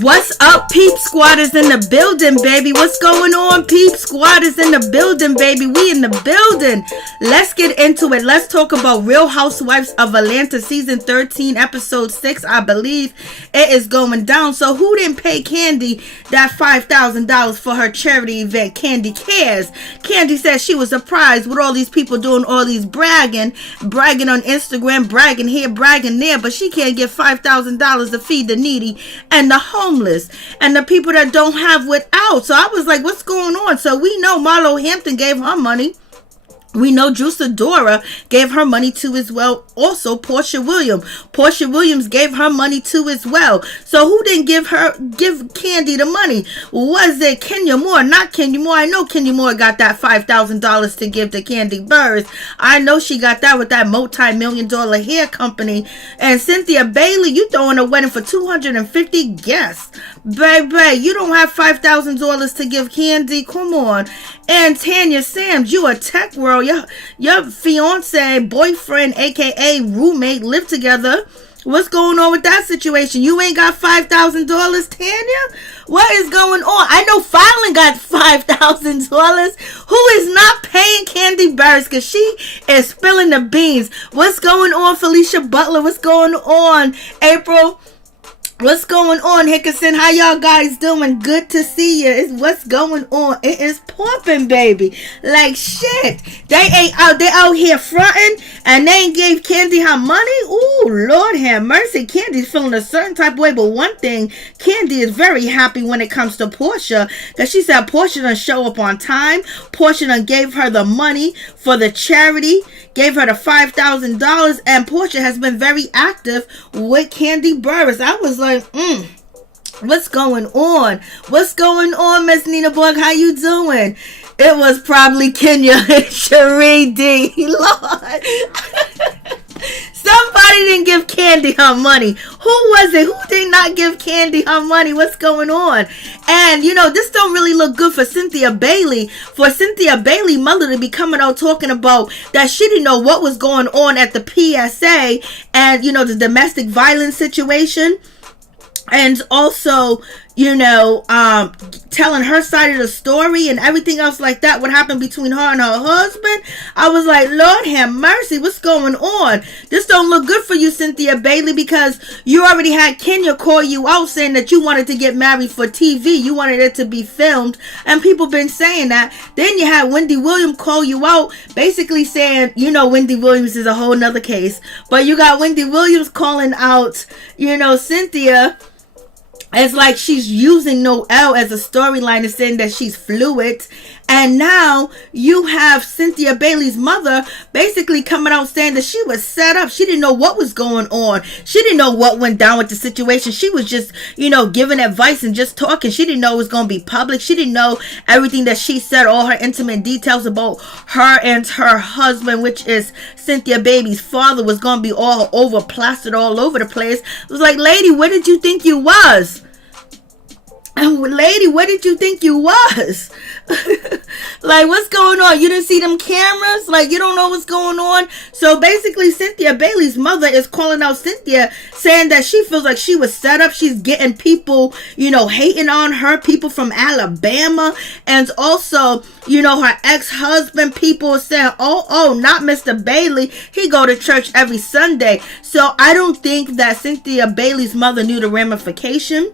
What's up, Peep Squad is in the building, baby. What's going on, Peep Squad is in the building, baby. We in the building. Let's get into it. Let's talk about Real Housewives of Atlanta season 13, episode 6. I believe it is going down. So who didn't pay Kandi that $5,000 for her charity event? Kandi cares. Kandi says she was surprised with all these people doing all these bragging on Instagram, bragging here, bragging there, but she can't get $5,000 to feed the needy and the homeless and the people that don't have without. So I was like, what's going on? So we know Marlo Hampton gave her money. We know Juice gave her money too as well. Also, Porsha Williams gave her money too as well. So who didn't give Kandi the money? Was it Kenya Moore? Not Kenya Moore. I know Kenya Moore got that $5,000 to give to Kandi Burrs. I know she got that with that multi-million-dollar hair company. And Cynthia Bailey, you throwing a wedding for 250 guests. Baby, you don't have $5,000 to give Kandi. Come on. And Tanya Sams, you a tech world. Your fiance, boyfriend, aka roommate, live together. What's going on with that situation? You ain't got $5,000, Tanya? What is going on? I know Fallon got $5,000. Who is not paying Kandi Burrs because she is spilling the beans? What's going on, Felicia Butler? What's going on, April? What's going on, Hickerson? How y'all guys doing? Good to see you. What's going on? It is popping, baby. Like shit. They out here fronting and they ain't gave Kandi her money. Ooh, Lord have mercy. Kandi's feeling a certain type of way. But one thing, Kandi is very happy when it comes to Porsha. Because she said Porsha done show up on time. Porsha done gave her the money for the charity. Gave her the $5,000. And Porsha has been very active with Kandi Burrs. I was like, what's going on? What's going on, Miss Nina Borg? How you doing? It was probably Kenya and Cherie D. Lord. Somebody didn't give Kandi her money. Who was it? Who did not give Kandi her money? What's going on? And, this don't really look good for Cynthia Bailey. For Cynthia Bailey mother to be coming out talking about that she didn't know what was going on at the PSA and, the domestic violence situation. And also, telling her side of the story and everything else like that, what happened between her and her husband. I was like, Lord have mercy, what's going on? This don't look good for you, Cynthia Bailey, because you already had Kenya call you out saying that you wanted to get married for TV. You wanted it to be filmed, and people been saying that. Then you had Wendy Williams call you out, basically saying, Wendy Williams is a whole nother case, but you got Wendy Williams calling out, Cynthia. It's like she's using Noelle as a storyline and saying that she's fluid. And now you have Cynthia Bailey's mother basically coming out saying that she was set up. She didn't know what was going on. She didn't know what went down with the situation. She was just, giving advice and just talking. She didn't know it was going to be public. She didn't know everything that she said, all her intimate details about her and her husband, which is Cynthia Bailey's father, was going to be all over, plastered all over the place. It was like, lady, where did you think you was? And lady, where did you think you was? Like, what's going on? You didn't see them cameras? Like, you don't know what's going on? So basically, Cynthia Bailey's mother is calling out Cynthia, saying that she feels like she was set up. She's getting people, hating on her, people from Alabama. And also, her ex-husband, people are saying, oh, not Mr. Bailey. He go to church every Sunday. So I don't think that Cynthia Bailey's mother knew the ramification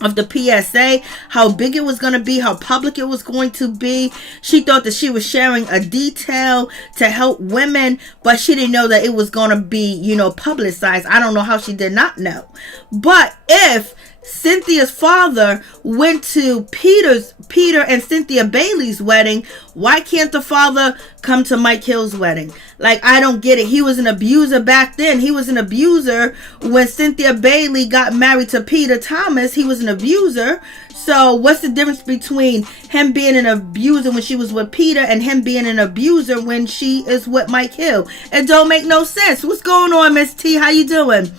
of the PSA, how big it was going to be, how public it was going to be. She thought that she was sharing a detail to help women, but she didn't know that it was going to be, publicized. I don't know how she did not know. But if Cynthia's father went to Peter and Cynthia Bailey's wedding. Why can't the father come to Mike Hill's wedding? Like, I don't get it. He was an abuser back then. He was an abuser when Cynthia Bailey got married to Peter Thomas. He was an abuser. So what's the difference between him being an abuser when she was with Peter and him being an abuser when she is with Mike Hill? It don't make no sense. What's going on, Miss T? How you doing?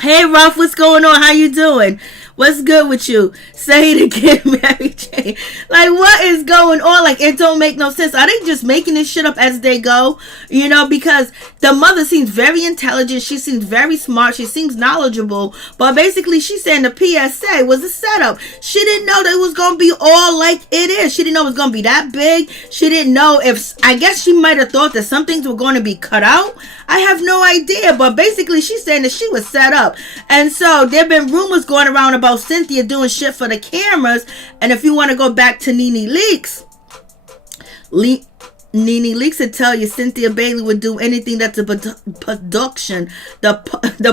Hey, Ruff, what's going on? How you doing? What's good with you? Say it again, Mary Jane. Like, what is going on? Like, it don't make no sense. Are they just making this shit up as they go? You know, because the mother seems very intelligent. She seems very smart. She seems knowledgeable. But basically, she's saying the PSA was a setup. She didn't know that it was going to be all like it is. She didn't know it was going to be that big. She didn't know if, I guess she might have thought that some things were going to be cut out. I have no idea. But basically, she's saying that she was set up. And so, there have been rumors going around about Cynthia doing shit for the cameras. And if you want to go back to Nene Leakes would tell you Cynthia Bailey would do anything that the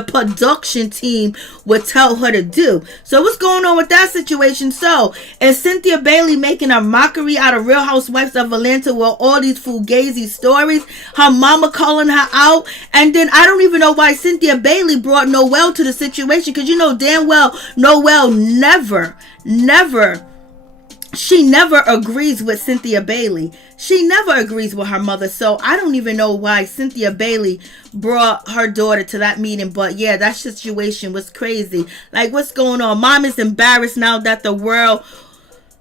production team would tell her to do. So what's going on with that situation? So is Cynthia Bailey making a mockery out of Real Housewives of Atlanta with all these fugazi stories? Her mama calling her out. And then I don't even know why Cynthia Bailey brought Noel to the situation, because you know damn well Noel never she never agrees with Cynthia Bailey. She never agrees with her mother. So I don't even know why Cynthia Bailey brought her daughter to that meeting. But yeah, that situation was crazy. Like, what's going on? Mom is embarrassed now that the world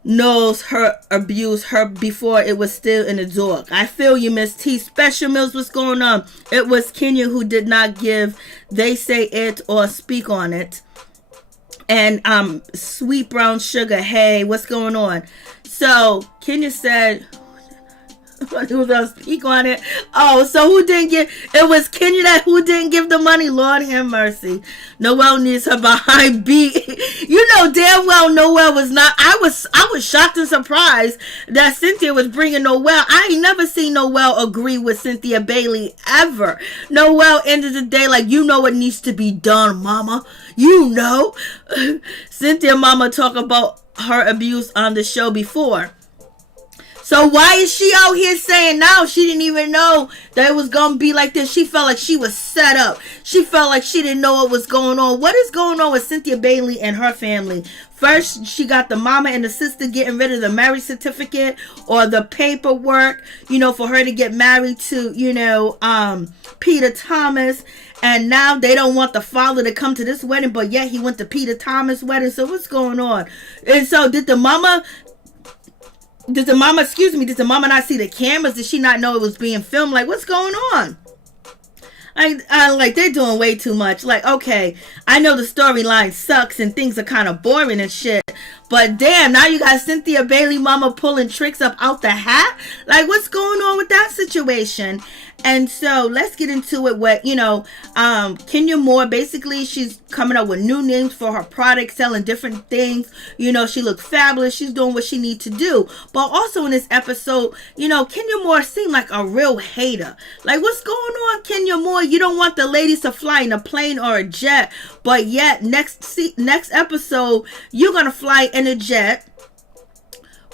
knows her abused her before it was still in the dark. I feel you, Miss T. Special Mills, what's going on? It was Kenya who did not give they say it or speak on it. And Sweet Brown Sugar, hey, what's going on? So Kenya said, who does speak on it? Oh, so who didn't give? It was Kenya that who didn't give the money. Lord have mercy. Noel needs her behind beat. You know damn well Noel was not. I was shocked and surprised that Cynthia was bringing Noel. I ain't never seen Noel agree with Cynthia Bailey ever. Noel, end of the day, like, you know what needs to be done, mama. You know. Cynthia mama talk about her abuse on the show before. So why is she out here saying now she didn't even know that it was going to be like this? She felt like she was set up. She felt like she didn't know what was going on. What is going on with Cynthia Bailey and her family? First, she got the mama and the sister getting rid of the marriage certificate or the paperwork, you know, for her to get married to, you know, Peter Thomas. And now they don't want the father to come to this wedding, but yet he went to Peter Thomas' wedding. So what's going on? And so did the mama not see the cameras? Did she not know it was being filmed? Like, what's going on? Like, they're doing way too much. Like, okay, I know the storyline sucks and things are kind of boring and shit, but damn, now you got Cynthia Bailey mama pulling tricks up out the hat. Like, what's going on with that situation? And so let's get into it. What, you know, Kenya Moore, basically she's coming up with new names for her products, selling different things. You know, she looks fabulous. She's doing what she needs to do. But also in this episode, you know, Kenya Moore seemed like a real hater. Like, what's going on, Kenya Moore? You don't want the ladies to fly in a plane or a jet, but yet next episode you're gonna fly in a jet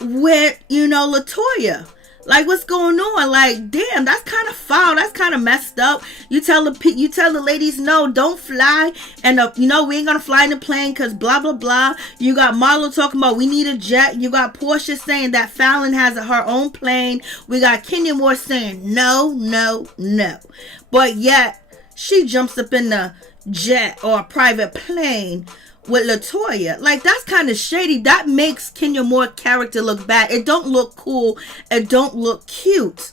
with, you know, LaToya. Like, what's going on? Like, damn, that's kind of foul. That's kind of messed up. You tell the ladies, no, don't fly. And, you know, we ain't going to fly in the plane because blah, blah, blah. You got Marlo talking about we need a jet. You got Porsha saying that Fallon has her own plane. We got Kenya Moore saying no, no, no. But yet, she jumps up in the jet or a private plane with LaToya. Like, that's kind of shady. That makes Kenya Moore character look bad. It don't look cool. It don't look cute.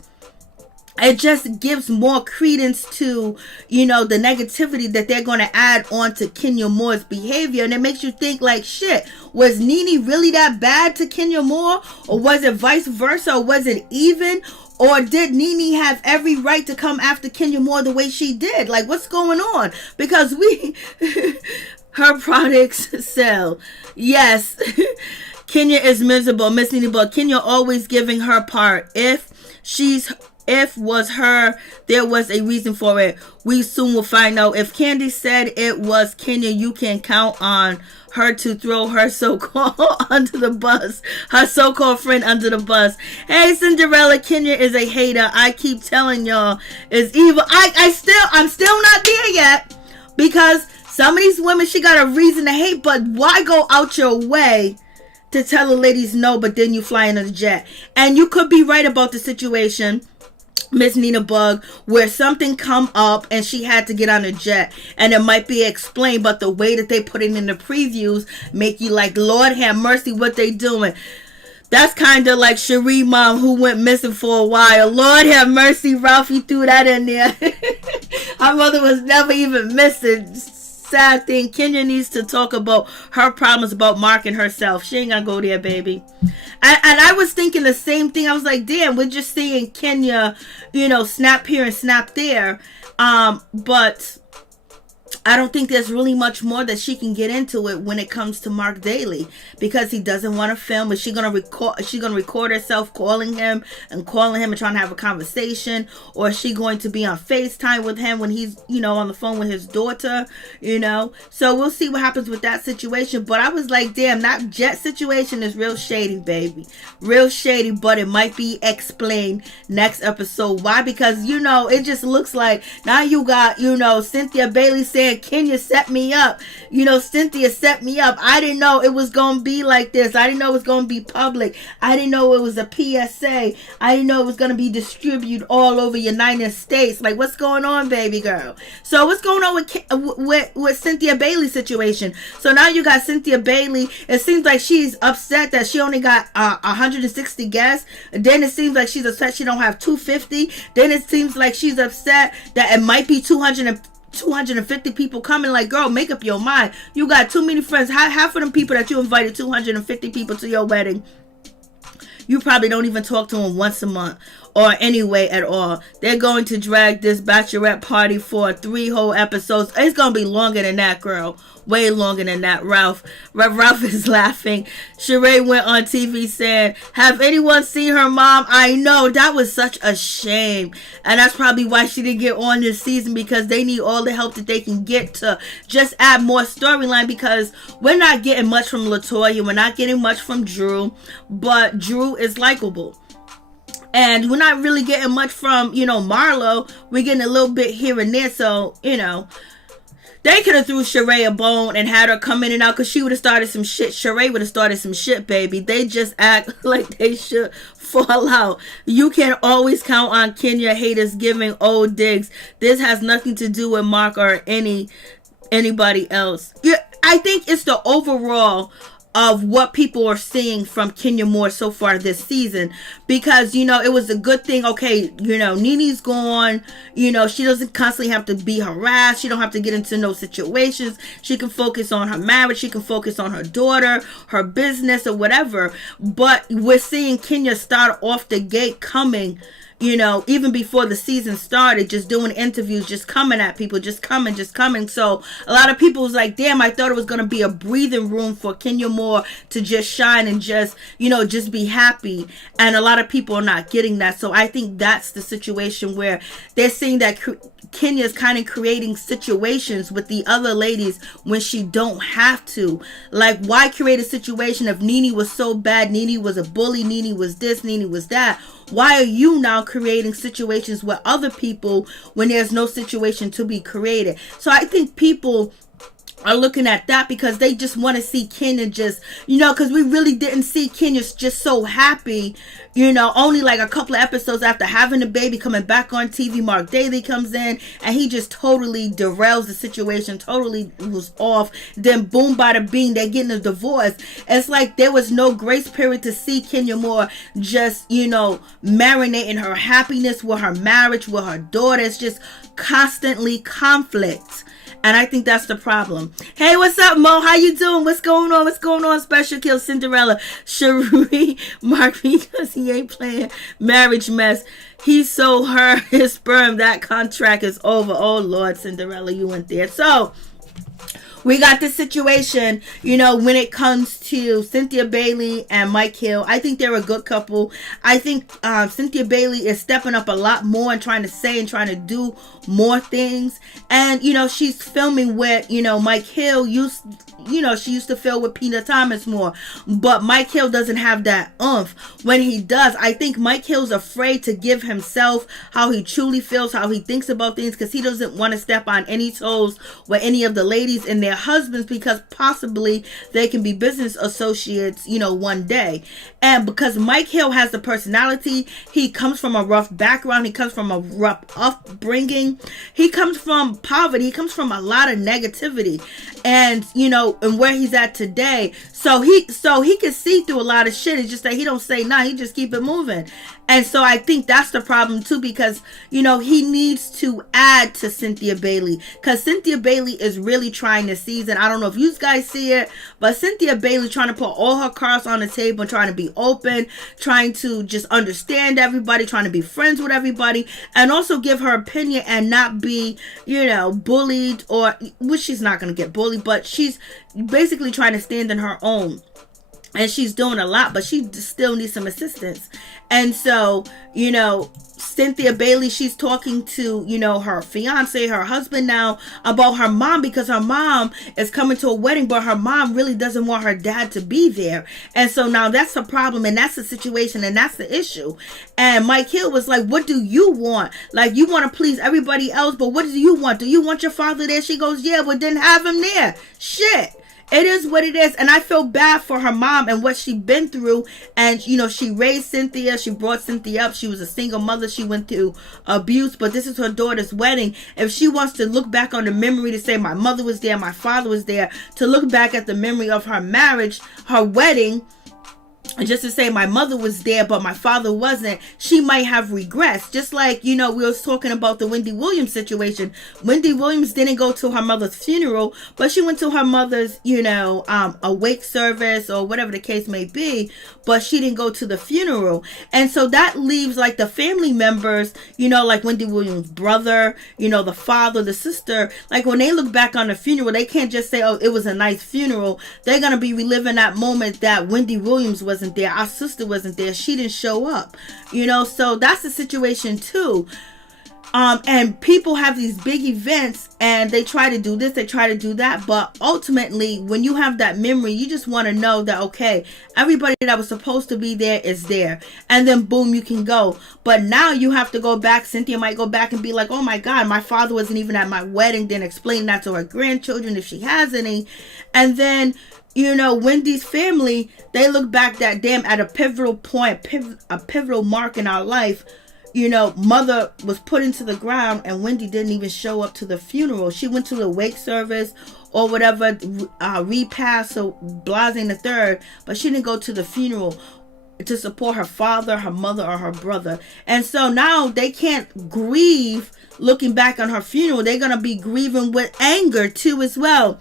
It just gives more credence to, you know, the negativity that they're going to add on to Kenya Moore's behavior. And it makes you think, like, shit, was Nene really that bad to Kenya Moore? Or was it vice versa? Or was it even? Or did Nene have every right to come after Kenya Moore the way she did? Like, what's going on? Because her products sell. Yes. Kenya is miserable. Miss Nene, but Kenya always giving her part. If she's if was her, there was a reason for it. We soon will find out. If Kandi said it was Kenya, you can count on her to throw her so-called under the bus, her so-called friend under the bus. Hey, Cinderella, Kenya is a hater. I keep telling y'all, is evil. I'm still not there yet, because some of these women, she got a reason to hate, but why go out your way to tell the ladies no, but then you fly in a jet? And you could be right about the situation, Miss Nina Bug, where something come up and she had to get on a jet, and it might be explained, but the way that they put it in the previews make you like, Lord have mercy, what they doing? That's kind of like Cherie mom, who went missing for a while. Lord have mercy, Ralphie threw that in there. Her mother was never even missing. Sad thing. Kenya needs to talk about her problems about Mark and herself. She ain't gonna go there, baby. And I was thinking the same thing. I was like, damn, we're just seeing Kenya, snap here and snap there. But I don't think there's really much more that she can get into it when it comes to Mark Daly, because he doesn't want to film. Is she gonna record herself calling him and trying to have a conversation, or is she going to be on FaceTime with him when he's on the phone with his daughter? So we'll see what happens with that situation. But I was like, damn, that jet situation is real shady, baby, real shady. But it might be explained next episode why, because it just looks like now you got Cynthia Bailey saying, Kenya set me up. Cynthia set me up. I didn't know it was going to be like this. I didn't know it was going to be public. I didn't know it was a PSA. I didn't know it was going to be distributed all over United States. Like, what's going on, baby girl? So what's going on with Cynthia Bailey's situation? So now you got Cynthia Bailey. It seems like she's upset that she only got 160 guests. Then it seems like she's upset she don't have 250. Then it seems like she's upset that it might be 250 people coming. Like, girl, make up your mind. You got too many friends. Half of them people that you invited, 250 people to your wedding, you probably don't even talk to them once a month or anyway at all. They're going to drag this bachelorette party for 3 whole episodes. It's going to be longer than that, girl. Way longer than that. Ralph is laughing. Sheree went on TV saying, have anyone seen her mom? I know, that was such a shame. And that's probably why she didn't get on this season, because they need all the help that they can get to just add more storyline, because we're not getting much from LaToya. We're not getting much from Drew, but Drew is likable. And we're not really getting much from, Marlo. We're getting a little bit here and there. So, they could have threw Sheree a bone and had her come in and out, because she would have started some shit. Sheree would have started some shit, baby. They just act like they should fall out. You can always count on Kenya haters giving old digs. This has nothing to do with Mark or anybody else. Yeah, I think it's the overall of what people are seeing from Kenya Moore so far this season, because it was a good thing. Okay, Nene's gone. She doesn't constantly have to be harassed. She don't have to get into no situations. She can focus on her marriage. She can focus on her daughter, her business, or whatever. But we're seeing Kenya start off the gate coming, even before the season started, just doing interviews, just coming at people, just coming. So a lot of people was like, damn, I thought it was going to be a breathing room for Kenya Moore to just shine and just be happy. And a lot of people are not getting that. So I think that's the situation where they're seeing that Kenya's kind of creating situations with the other ladies when she don't have to. Like, why create a situation if Nene was so bad? Nene was a bully. Nene was this. Nene was that. Why are you now creating situations with other people when there's no situation to be created? So I think people are looking at that because they just want to see Kenya just, because we really didn't see Kenya just so happy, only like a couple of episodes after having a baby, coming back on TV, Mark Daly comes in and he just totally derails the situation, totally was off. Then boom, bada bing, they're getting a divorce. It's like there was no grace period to see Kenya Moore just, marinating her happiness with her marriage, with her daughter. It's just constantly conflict. And I think that's the problem. Hey, what's up, Mo? How you doing? What's going on? What's going on? Special Kill Cinderella. Cherie Mark, because he ain't playing marriage mess. He sold her his sperm. That contract is over. Oh, Lord, Cinderella, you went there. So, we got this situation, when it comes to Cynthia Bailey and Mike Hill. I think they're a good couple. I think Cynthia Bailey is stepping up a lot more and trying to say and trying to do more things. And, she's filming with, Mike Hill she used to film with Peter Thomas more. But Mike Hill doesn't have that oomph. When he does, I think Mike Hill's afraid to give himself how he truly feels, how he thinks about things, because he doesn't want to step on any toes with any of the ladies and their husbands, because possibly they can be business associates, one day. And because Mike Hill has the personality, he comes from a rough background, he comes from a rough upbringing, he comes from poverty, he comes from a lot of negativity, and and where he's at today. So he can see through a lot of shit. It's just that he don't say nah, he just keep it moving. And so I think that's the problem too, because he needs to add to Cynthia Bailey, because Cynthia Bailey is really trying to season. I don't know if you guys see it, but Cynthia Bailey trying to put all her cards on the table, trying to be open, trying to just understand everybody, trying to be friends with everybody, and also give her opinion and not be bullied, or which she's not going to get bullied, but she's basically trying to stand on her own. And she's doing a lot, but she still needs some assistance. And so, Cynthia Bailey, she's talking to, her fiance, her husband now, about her mom, because her mom is coming to a wedding, but her mom really doesn't want her dad to be there. And so now that's a problem, and that's the situation, and that's the issue. And Mike Hill was like, what do you want? Like, you want to please everybody else, but what do you want? Do you want your father there? She goes, yeah, but then have him there. Shit. It is what it is. And I feel bad for her mom and what she's been through. And, she raised Cynthia. She brought Cynthia up. She was a single mother. She went through abuse. But this is her daughter's wedding. If she wants to look back on the memory to say my mother was there, my father was there, to look back at the memory of her marriage, her wedding, and just to say my mother was there but my father wasn't, she might have regrets. Just like, we was talking about the Wendy Williams situation. Wendy Williams didn't go to her mother's funeral, but she went to her mother's, a wake service or whatever the case may be, but she didn't go to the funeral. And so that leaves like the family members, like Wendy Williams' brother, the father, the sister, like when they look back on the funeral, they can't just say, oh, it was a nice funeral. They're going to be reliving that moment that Wendy Williams wasn't there, our sister wasn't there, she didn't show up, so that's the situation too. And people have these big events and they try to do this, they try to do that, but ultimately when you have that memory, you just want to know that, okay, everybody that was supposed to be there is there, and then boom, you can go. But now you have to go back. Cynthia might go back and be like, oh my God, my father wasn't even at my wedding, then explain that to her grandchildren if she has any. And then Wendy's family, they look back that damn at a pivotal point, a pivotal mark in our life. Mother was put into the ground and Wendy didn't even show up to the funeral. She went to the wake service or whatever, repast, so blasting the third, but she didn't go to the funeral to support her father, her mother, or her brother. And so now they can't grieve looking back on her funeral. They're going to be grieving with anger too as well.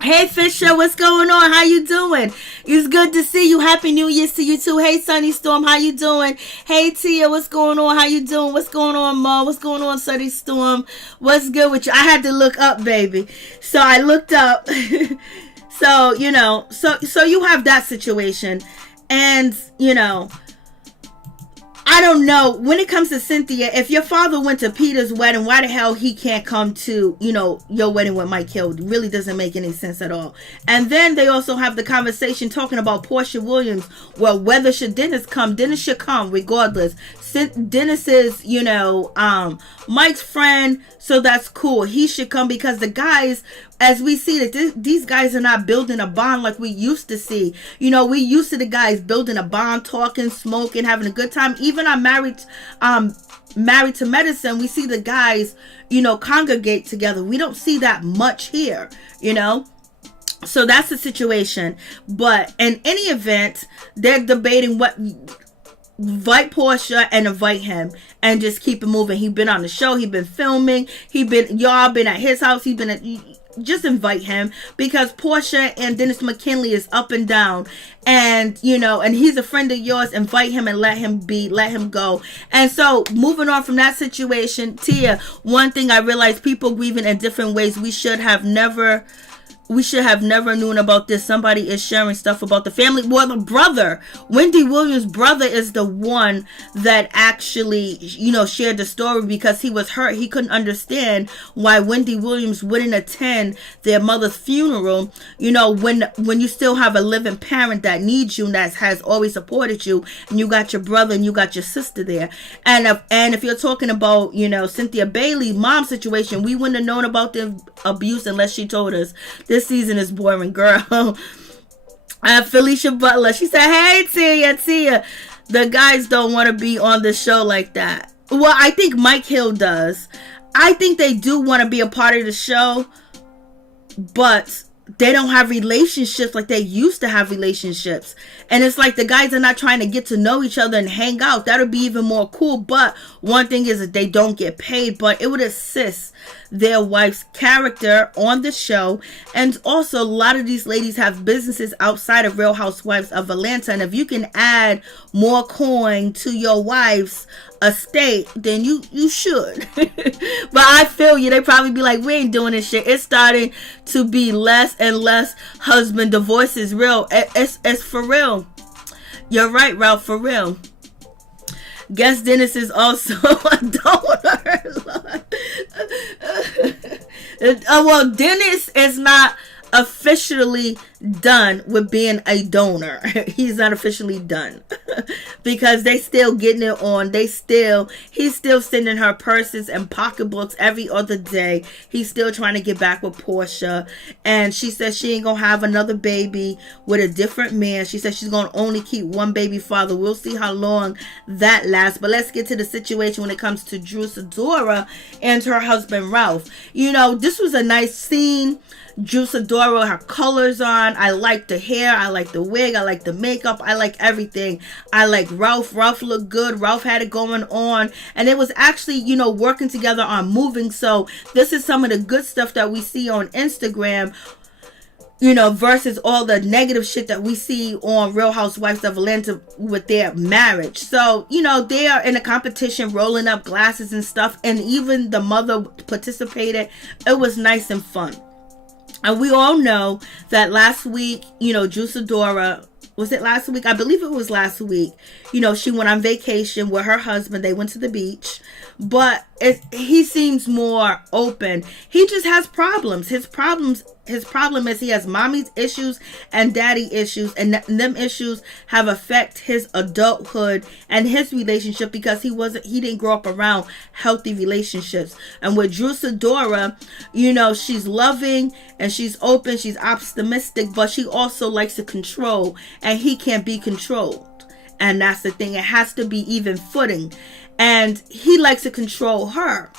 Hey Fisher, what's going on? How you doing? It's good to see you. Happy New Year to you too. Hey Sunny Storm, how you doing? Hey Tia, what's going on? How you doing? What's going on, Ma? What's going on, Sunny Storm? What's good with you? I had to look up, baby. So I looked up. So, so you have that situation. And, I don't know, when it comes to Cynthia, if your father went to Peter's wedding, why the hell he can't come to, your wedding with Mike Hill? It really doesn't make any sense at all. And then they also have the conversation talking about Porsha Williams. Well, whether should Dennis come? Dennis should come regardless. Dennis is, Mike's friend, so that's cool. He should come because the guys, as we see that these guys are not building a bond like we used to see. We used to the guys building a bond, talking, smoking, having a good time. Even on Married to Medicine, we see the guys, congregate together. We don't see that much here, So that's the situation. But in any event, they're debating what... invite Porsha and invite him and just keep it moving. He's been on the show, he's been filming, y'all been at his house, just invite him, because Porsha and Dennis McKinley is up and down, and and he's a friend of yours. Invite him and let him go. And so moving on from that situation, Tia, one thing I realized, people grieving in different ways. We should have never we should have never known about this. Somebody is sharing stuff about the family. Well, the brother, Wendy Williams' brother, is the one that actually, shared the story because he was hurt. He couldn't understand why Wendy Williams wouldn't attend their mother's funeral, when you still have a living parent that needs you and that has always supported you, and you got your brother and you got your sister there. And if you're talking about, Cynthia Bailey, mom's situation, we wouldn't have known about the abuse unless she told us. This season is boring, girl. Felicia Butler, she said, hey, Tia. The guys don't want to be on the show like that. Well, I think Mike Hill does. I think they do want to be a part of the show, but they don't have relationships like they used to have relationships. And it's like the guys are not trying to get to know each other and hang out. That would be even more cool. But one thing is that they don't get paid, but it would assist their wife's character on the show. And also, a lot of these ladies have businesses outside of Real Housewives of Atlanta. And if you can add more coin to your wife's estate, then you should. But I feel you. They probably be like, we ain't doing this shit. It's starting to be less and less husband divorces. Real. It's for real. You're right, Ralph, for real. Guess Dennis is also a donor. Well, Dennis is not officially done with being a donor. He's not officially done because they still getting it on. He's still sending her purses and pocketbooks every other day. He's still trying to get back with Porsha, and she says she ain't gonna have another baby with a different man. She says she's gonna only keep one baby father. We'll see how long that lasts. But let's get to the situation when it comes to Drew Sidora and her husband Ralph. This was a nice scene. Drew Sidora, her colors on. I like the hair. I like the wig. I like the makeup. I like everything. I like Ralph. Ralph looked good. Ralph had it going on. And it was actually, working together on moving. So this is some of the good stuff that we see on Instagram, versus all the negative shit that we see on Real Housewives of Atlanta with their marriage. So, they are in a competition, rolling up glasses and stuff. And even the mother participated. It was nice and fun. And we all know that last week, Drew Sidora, was it last week? I believe it was last week. She went on vacation with her husband. They went to the beach. But he seems more open. He just has problems. His problem is he has mommy's issues and daddy issues. And them issues have affected his adulthood and his relationship because he didn't grow up around healthy relationships. And with Drew Sidora, she's loving and she's open. She's optimistic, but she also likes to control. And he can't be controlled. And that's the thing. It has to be even footing. And he likes to control her.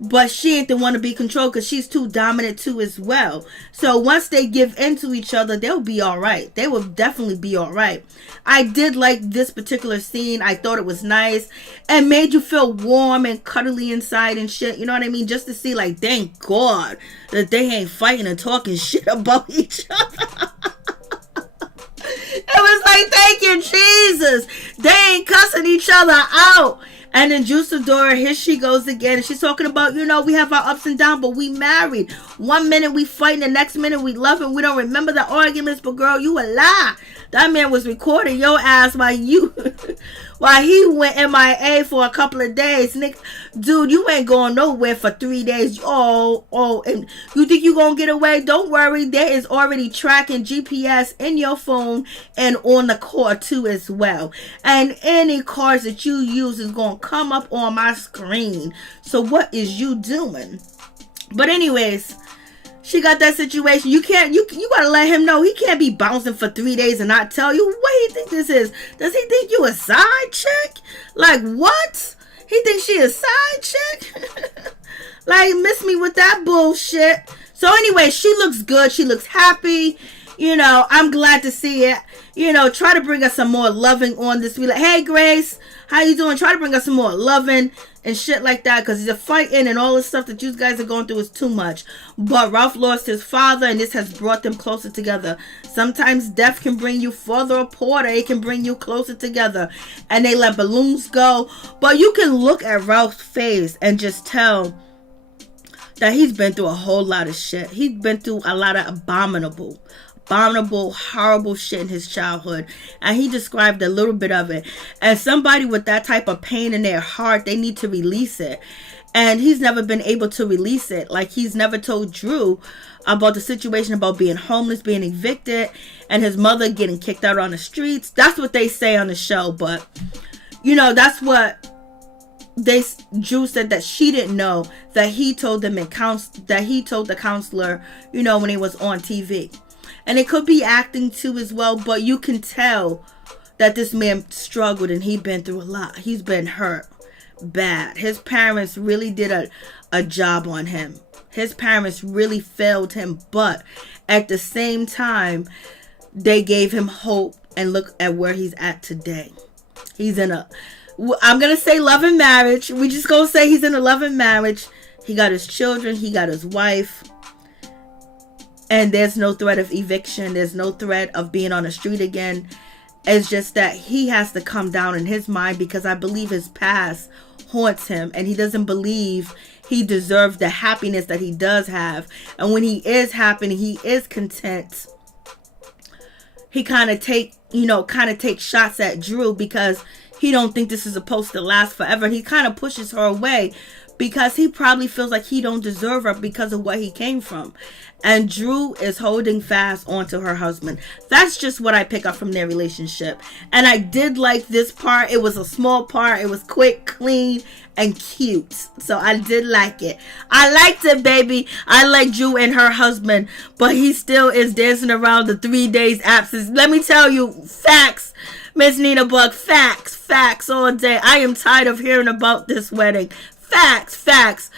But she ain't the one to be controlled because she's too dominant too as well. So once they give in to each other, they'll be all right. They will definitely be all right. I did like this particular scene. I thought it was nice. And made you feel warm and cuddly inside and shit. You know what I mean? Just to see, like, thank God that they ain't fighting and talking shit about each other. It was like, thank you, Jesus. They ain't cussing each other out. And then Drew Sidora, here she goes again. And she's talking about, we have our ups and downs, but we married. One minute we fighting, the next minute we loving. We don't remember the arguments, but girl, you a lie. That man was recording your ass while he went MIA for a couple of days. Nick, dude, you ain't going nowhere for 3 days. And you think you gonna get away? Don't worry. There is already tracking GPS in your phone and on the car too as well. And any cars that you use is gonna come up on my screen. So what is you doing? But anyways, she got that situation. You gotta let him know he can't be bouncing for 3 days and not tell you. What do you think this is? Does he think you a side chick? Like what? He thinks she a side chick? Like, miss me with that bullshit. So anyway, she looks good. She looks happy. I'm glad to see it. Try to bring us some more loving on this. Be like, hey Grace, how you doing? Try to bring us some more loving and shit like that, because the fighting and all the stuff that you guys are going through is too much. But Ralph lost his father, and this has brought them closer together. Sometimes death can bring you further apart, or it can bring you closer together. And they let balloons go. But you can look at Ralph's face and just tell that he's been through a whole lot of shit. He's been through a lot of abominable, horrible shit in his childhood, and he described a little bit of it. And somebody with that type of pain in their heart, they need to release it, and he's never been able to release it. Like, he's never told Drew about the situation about being homeless, being evicted, and his mother getting kicked out on the streets. That's what they say on the show, but you know, that's what Drew said, that she didn't know, that he told them that he told the counselor, you know, when he was on TV. And it could be acting too as well, but you can tell that this man struggled and he'd been through a lot. He's been hurt bad. His parents really did a job on him. His parents really failed him, but at the same time, they gave him hope, and look at where he's at today. He's in I'm going to say loving marriage. We just going to say he's in a loving marriage. He got his children. He got his wife. And there's no threat of eviction. There's no threat of being on the street again. It's just that he has to come down in his mind, because I believe his past haunts him, and he doesn't believe he deserves the happiness that he does have. And when he is happy, he is content, he kind of take shots at Drew, because he don't think this is supposed to last forever. And he kind of pushes her away, because he probably feels like he don't deserve her because of where he came from. And Drew is holding fast onto her husband. That's just what I pick up from their relationship. And I did like this part. It was a small part. It was quick, clean, and cute. So I did like it. I liked it, baby. I like Drew and her husband, but he still is dancing around the 3 days absence. Let me tell you, facts, Miss Nina Buck, facts all day. I am tired of hearing about this wedding. Facts.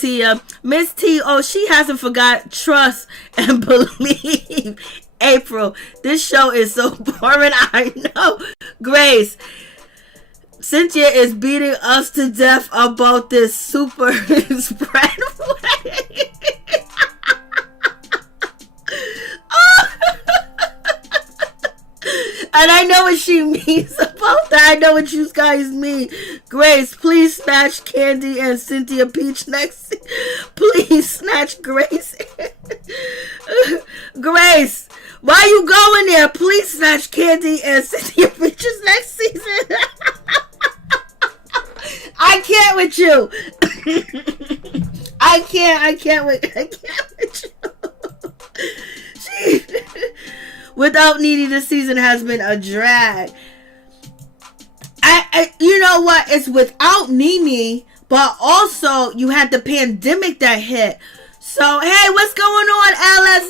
Tia, Miss T, she hasn't forgot trust and believe. April, this show is so boring. I know. Grace, Cynthia is beating us to death about this super spread wedding. And I know what she means about that. I know what you guys mean. Grace, please snatch Kandi and Cynthia Peach next. Please snatch Grace. Grace, why you going there? Please snatch Kandi and Cynthia Peach's next season. I can't with you. I can't with you. Without Nene, this season has been a drag. You know what? It's without Nene, but also you had the pandemic that hit. So, hey, what's going on,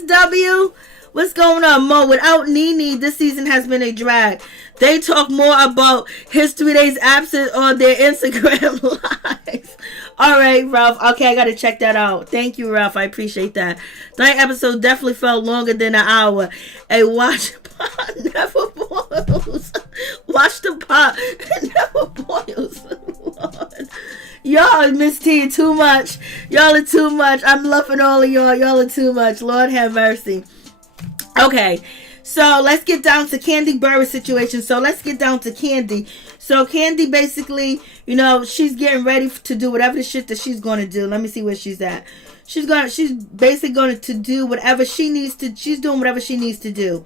LSW? What's going on, Mo? Without Nene, this season has been a drag. They talk more about his 3 days absent on their Instagram lives. All right, Ralph. Okay, I got to check that out. Thank you, Ralph. I appreciate that. That episode definitely felt longer than an hour. Hey, watch pot never boils. Watch the pot. It never boils. Lord. Y'all, Miss T, too much. Y'all are too much. I'm loving all of y'all. Y'all are too much. Lord have mercy. Okay. So let's get down to Kandi Burruss situation. So let's get down to Kandi. So Kandi basically, you know, she's getting ready to do whatever the shit that she's going to do. Let me see where she's at. She's basically going to do whatever she needs to. She's doing whatever she needs to do,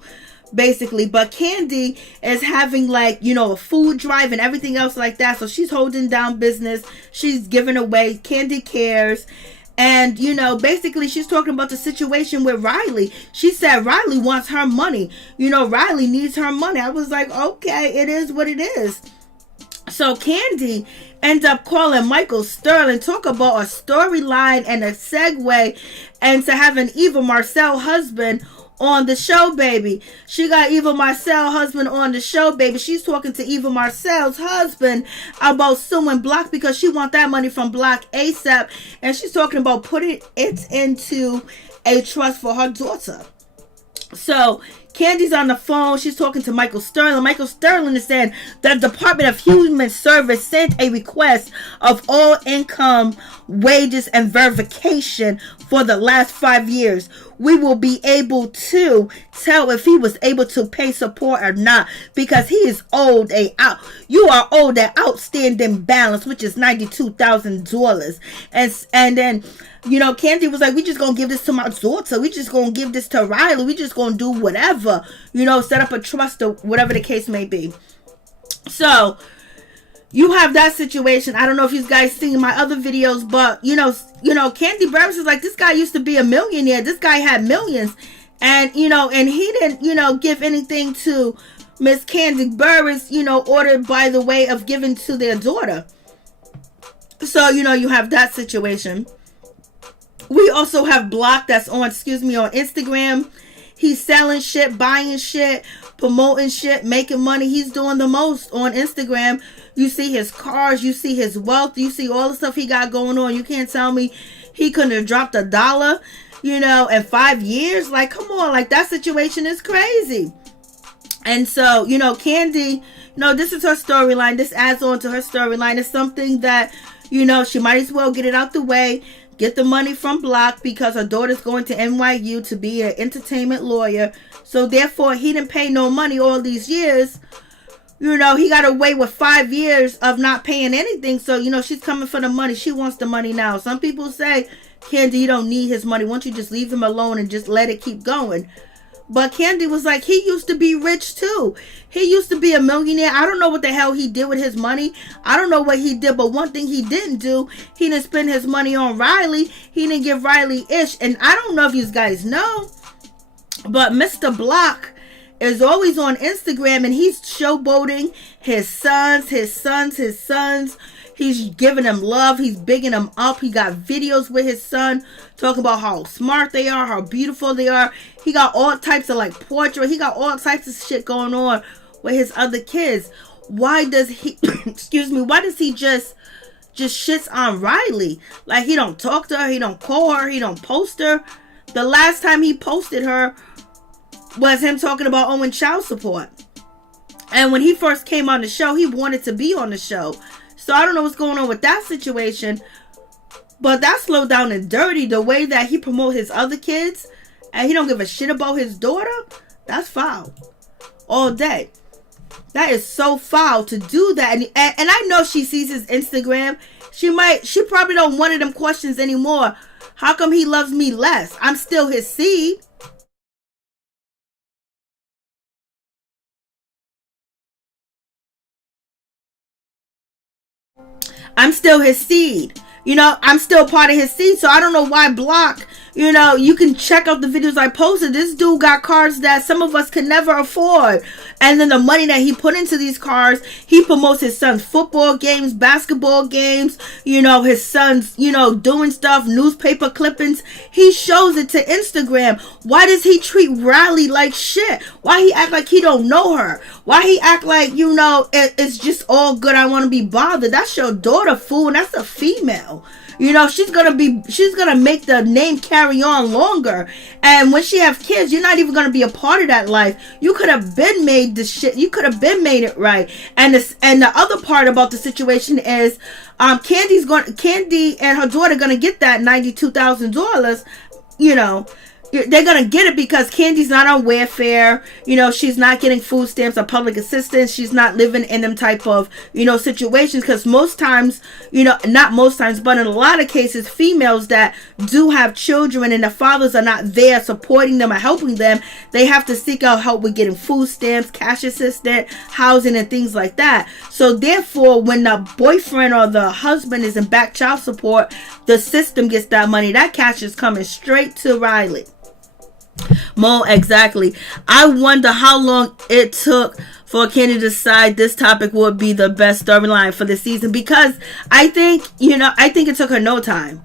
basically. But Kandi is having, like, you know, a food drive and everything else like that. So she's holding down business. She's giving away. Kandi cares. And, you know, basically she's talking about the situation with Riley. She said Riley wants her money. You know, Riley needs her money. I was like, okay, it is what it is. So Kandi ends up calling Michael Sterling, talk about a storyline and a segue, and to have an Eva Marcel husband on the show, baby. She got Eva Marcel husband on the show, baby. She's talking to Eva Marcel's husband about suing Block because she want that money from Block ASAP, and she's talking about putting it into a trust for her daughter. So Kandi's on the phone. She's talking to Michael Sterling. Michael Sterling is saying that the Department of Human Service sent a request of all income, wages, and verification for the last 5 years. we will be able to tell if he was able to pay support or not, because he is owed you are owed an outstanding balance, which is $92,000. And then, you know, Kandi was like, we just gonna give this to my daughter, we just gonna give this to Riley, we just gonna do whatever, you know, set up a trust or whatever the case may be. So you have that situation. I don't know if you guys seen my other videos, but you know, Kandi Burris is like, this guy used to be a millionaire. This guy had millions, and you know, and he didn't, you know, give anything to Miss Kandi Burris, you know, ordered by the way of giving to their daughter. So you know, you have that situation. We also have Block that's on Instagram. He's selling shit, buying shit, promoting shit, making money. He's doing the most on Instagram. You see his cars, you see his wealth, you see all the stuff he got going on. You can't tell me he couldn't have dropped $1, you know, in 5 years. Like, come on, like, that situation is crazy. And so, you know, Kandi, you know, this is her storyline. This adds on to her storyline. It's something that, you know, she might as well get it out the way. Get the money from Block, because her daughter's going to NYU to be an entertainment lawyer. So therefore, he didn't pay no money all these years. You know, he got away with 5 years of not paying anything. So, you know, she's coming for the money. She wants the money now. Some people say, Kandi, you don't need his money. Why don't you just leave him alone and just let it keep going? But Kandi was like, he used to be rich too. He used to be a millionaire. I don't know what the hell he did with his money. I don't know what he did. But one thing he didn't do, he didn't spend his money on Riley. He didn't give Riley ish. And I don't know if you guys know, but Mr. Block is always on Instagram, and he's showboating his sons. He's giving them love. He's bigging them up. He got videos with his son talking about how smart they are, how beautiful they are. He got all types of like portrait. He got all types of shit going on with his other kids. Why does he, why does he just shits on Riley? Like, he don't talk to her. He don't call her. He don't post her. The last time he posted her was him talking about owing child support. And when he first came on the show, he wanted to be on the show. So I don't know what's going on with that situation. But that's low down and dirty. The way that he promotes his other kids and he don't give a shit about his daughter, that's foul. All day. That is so foul to do that. And I know she sees his Instagram. She probably don't want them questions anymore. How come he loves me less? I'm still his seed. I'm still his seed. You know, I'm still part of his seed. So I don't know why Block, you know, you can check out the videos I posted. This dude got cars that some of us could never afford. And then the money that he put into these cars, he promotes his son's football games, basketball games, you know, his son's, you know, doing stuff, newspaper clippings. He shows it to Instagram. Why does he treat Riley like shit? Why he act like he don't know her? Why he act like, you know, it's just all good, I want to be bothered? That's your daughter, fool, and that's a female. You know, she's gonna make the name carry on longer. And when she have kids, you're not even gonna be a part of that life. You could have been made the shit. You could have been made it right. And the other part about the situation is, Kandi and her daughter gonna get that $92,000. You know, they're gonna get it because Kandi's not on welfare. You know, she's not getting food stamps or public assistance. She's not living in them type of, you know, situations. Because most times, you know, not most times, but in a lot of cases, females that do have children and the fathers are not there supporting them or helping them, they have to seek out help with getting food stamps, cash assistance, housing, and things like that. So therefore, when the boyfriend or the husband is in back child support, the system gets that money. That cash is coming straight to Riley. Exactly. I wonder how long it took for Kandi to decide this topic would be the best storyline for the season, because I think it took her no time.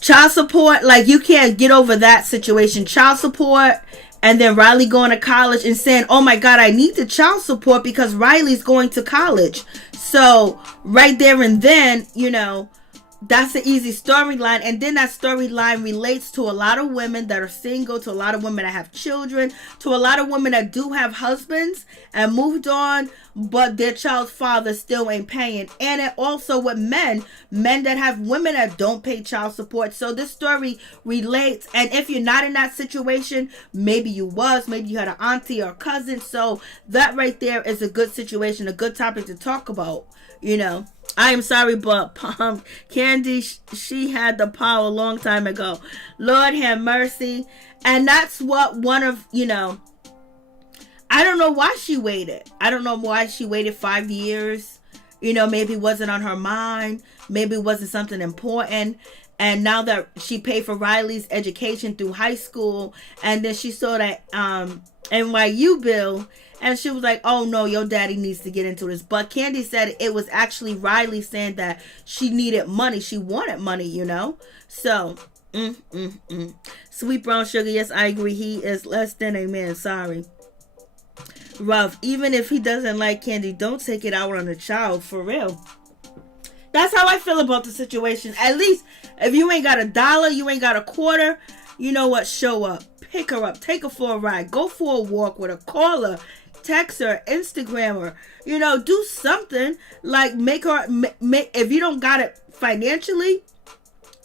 Child support, like, you can't get over that situation. Child support, and then Riley going to college and saying, oh my God, I need the child support because Riley's going to college. So right there and then, you know, That's the easy storyline. And then that storyline relates to a lot of women that are single, to a lot of women that have children, to a lot of women that do have husbands and moved on, but their child's father still ain't paying. And it also with men that have women that don't pay child support. So this story relates. And if you're not in that situation, maybe you had an auntie or cousin. So that right there is a good situation, a good topic to talk about, you know. I am sorry, but Kandi, she had the power a long time ago. Lord have mercy. And that's what one of, you know, I don't know why she waited. I don't know why she waited 5 years. You know, maybe it wasn't on her mind. Maybe it wasn't something important. And now that she paid for Riley's education through high school, and then she saw that NYU bill, and she was like, oh no, your daddy needs to get into this. But Kandi said it was actually Riley saying that she needed money. She wanted money, you know. So, Sweet Brown Sugar, yes, I agree. He is less than a man. Sorry. Rough. Even if he doesn't like Kandi, don't take it out on the child. For real. That's how I feel about the situation. At least, if you ain't got $1, you ain't got $0.25, you know what? Show up. Pick her up. Take her for a ride. Go for a walk with her. Call her. Text her. Instagram her. You know, do something. Like, make her... if you don't got it financially,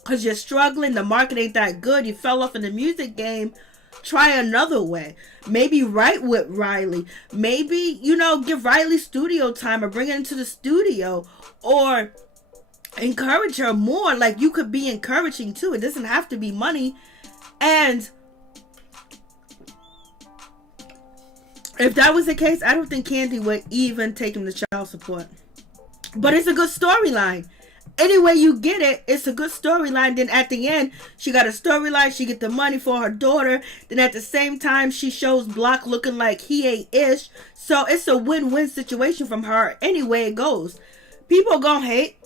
because you're struggling, the market ain't that good, you fell off in the music game, try another way. Maybe write with Riley. Maybe, you know, give Riley studio time or bring her into the studio. Or... encourage her more. Like, you could be encouraging too. It doesn't have to be money. And if that was the case, I don't think Kandi would even take him to child support. But it's a good storyline. Anyway you get it, it's a good storyline. Then at the end, she got a storyline. She get the money for her daughter. Then at the same time, she shows Block looking like he ain't ish. So it's a win-win situation from her. Anyway it goes. People gonna hate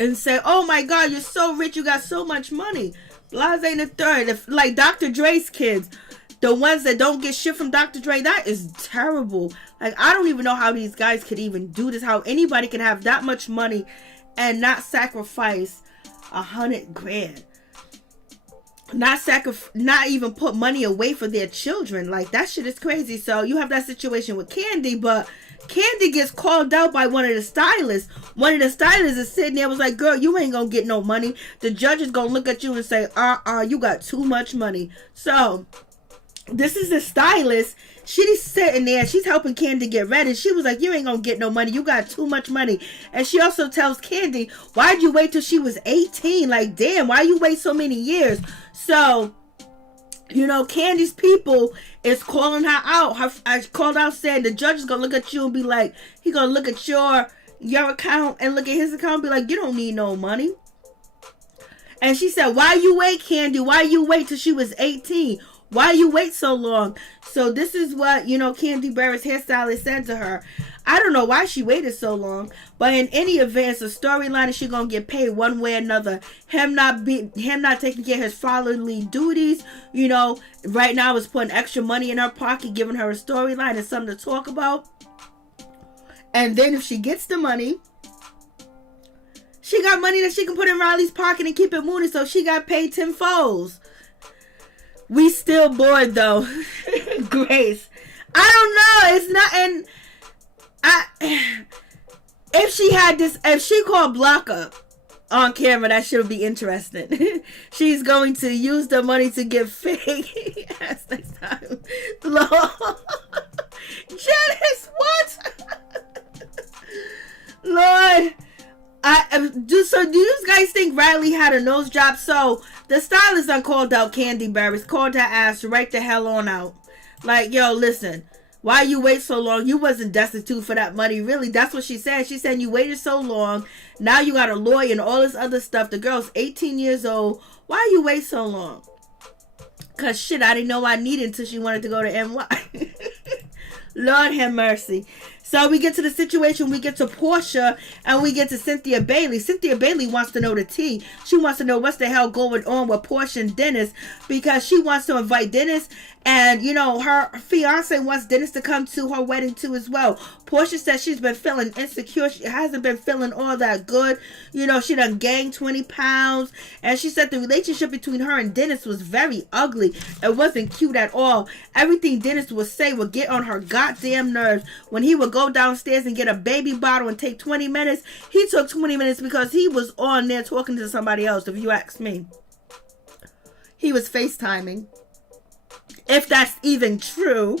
and say, oh my God, you're so rich, you got so much money. Blase ain't a third. If, like Dr. Dre's kids, the ones that don't get shit from Dr. Dre, that is terrible. Like, I don't even know how these guys could even do this. How anybody can have that much money and not sacrifice $100,000. Not even put money away for their children. Like, that shit is crazy. So you have that situation with Kandi, but Kandi gets called out by one of the stylists. One of the stylists is sitting there, was like, girl, you ain't gonna get no money. The judge is gonna look at you and say, you got too much money. So this is the stylist. She's sitting there. She's helping Kandi get ready. She was like, you ain't gonna get no money. You got too much money. And she also tells Kandi, why'd you wait till she was 18? Like, damn, why you wait so many years? So, you know, Kandi's people is calling her out. I called out saying the judge is gonna look at you and be like, he gonna look at your account and look at his account and be like, you don't need no money. And she said, why you wait, Kandi? Why you wait till she was 18? Why you wait so long? So this is what, you know, Kandi Burruss hairstylist said to her. I don't know why she waited so long, but in any event, the storyline is she gonna get paid one way or another. Him not taking care of his fatherly duties, you know, right now is putting extra money in her pocket, giving her a storyline and something to talk about. And then if she gets the money, she got money that she can put in Riley's pocket and keep it moving. So she got paid tenfold. We still bored though. Grace, I don't know. It's not, and if she called Block up on camera, that should be interesting. She's going to use the money to get fake ass next time. Lord, Janice, what? Lord. So do you guys think Riley had a nose job? So the stylist called out Kandi Burruss, called her ass right the hell on out. Like, yo, listen, why you wait so long? You wasn't destitute for that money, really. That's what she said. She said you waited so long. Now you got a lawyer and all this other stuff. The girl's 18 years old. Why you wait so long? Cause shit, I didn't know I needed until she wanted to go to NY. Lord have mercy. So we get to the situation, we get to Porsha, and we get to Cynthia Bailey. Cynthia Bailey wants to know the tea. She wants to know what's the hell going on with Porsha and Dennis, because she wants to invite Dennis, and, you know, her fiance wants Dennis to come to her wedding too as well. Porsha says she's been feeling insecure. She hasn't been feeling all that good. You know, she done gained 20 pounds. And she said the relationship between her and Dennis was very ugly. It wasn't cute at all. Everything Dennis would say would get on her goddamn nerves. When he would go downstairs and get a baby bottle and take 20 minutes, he took 20 minutes because he was on there talking to somebody else, if you ask me. He was FaceTiming, if that's even true.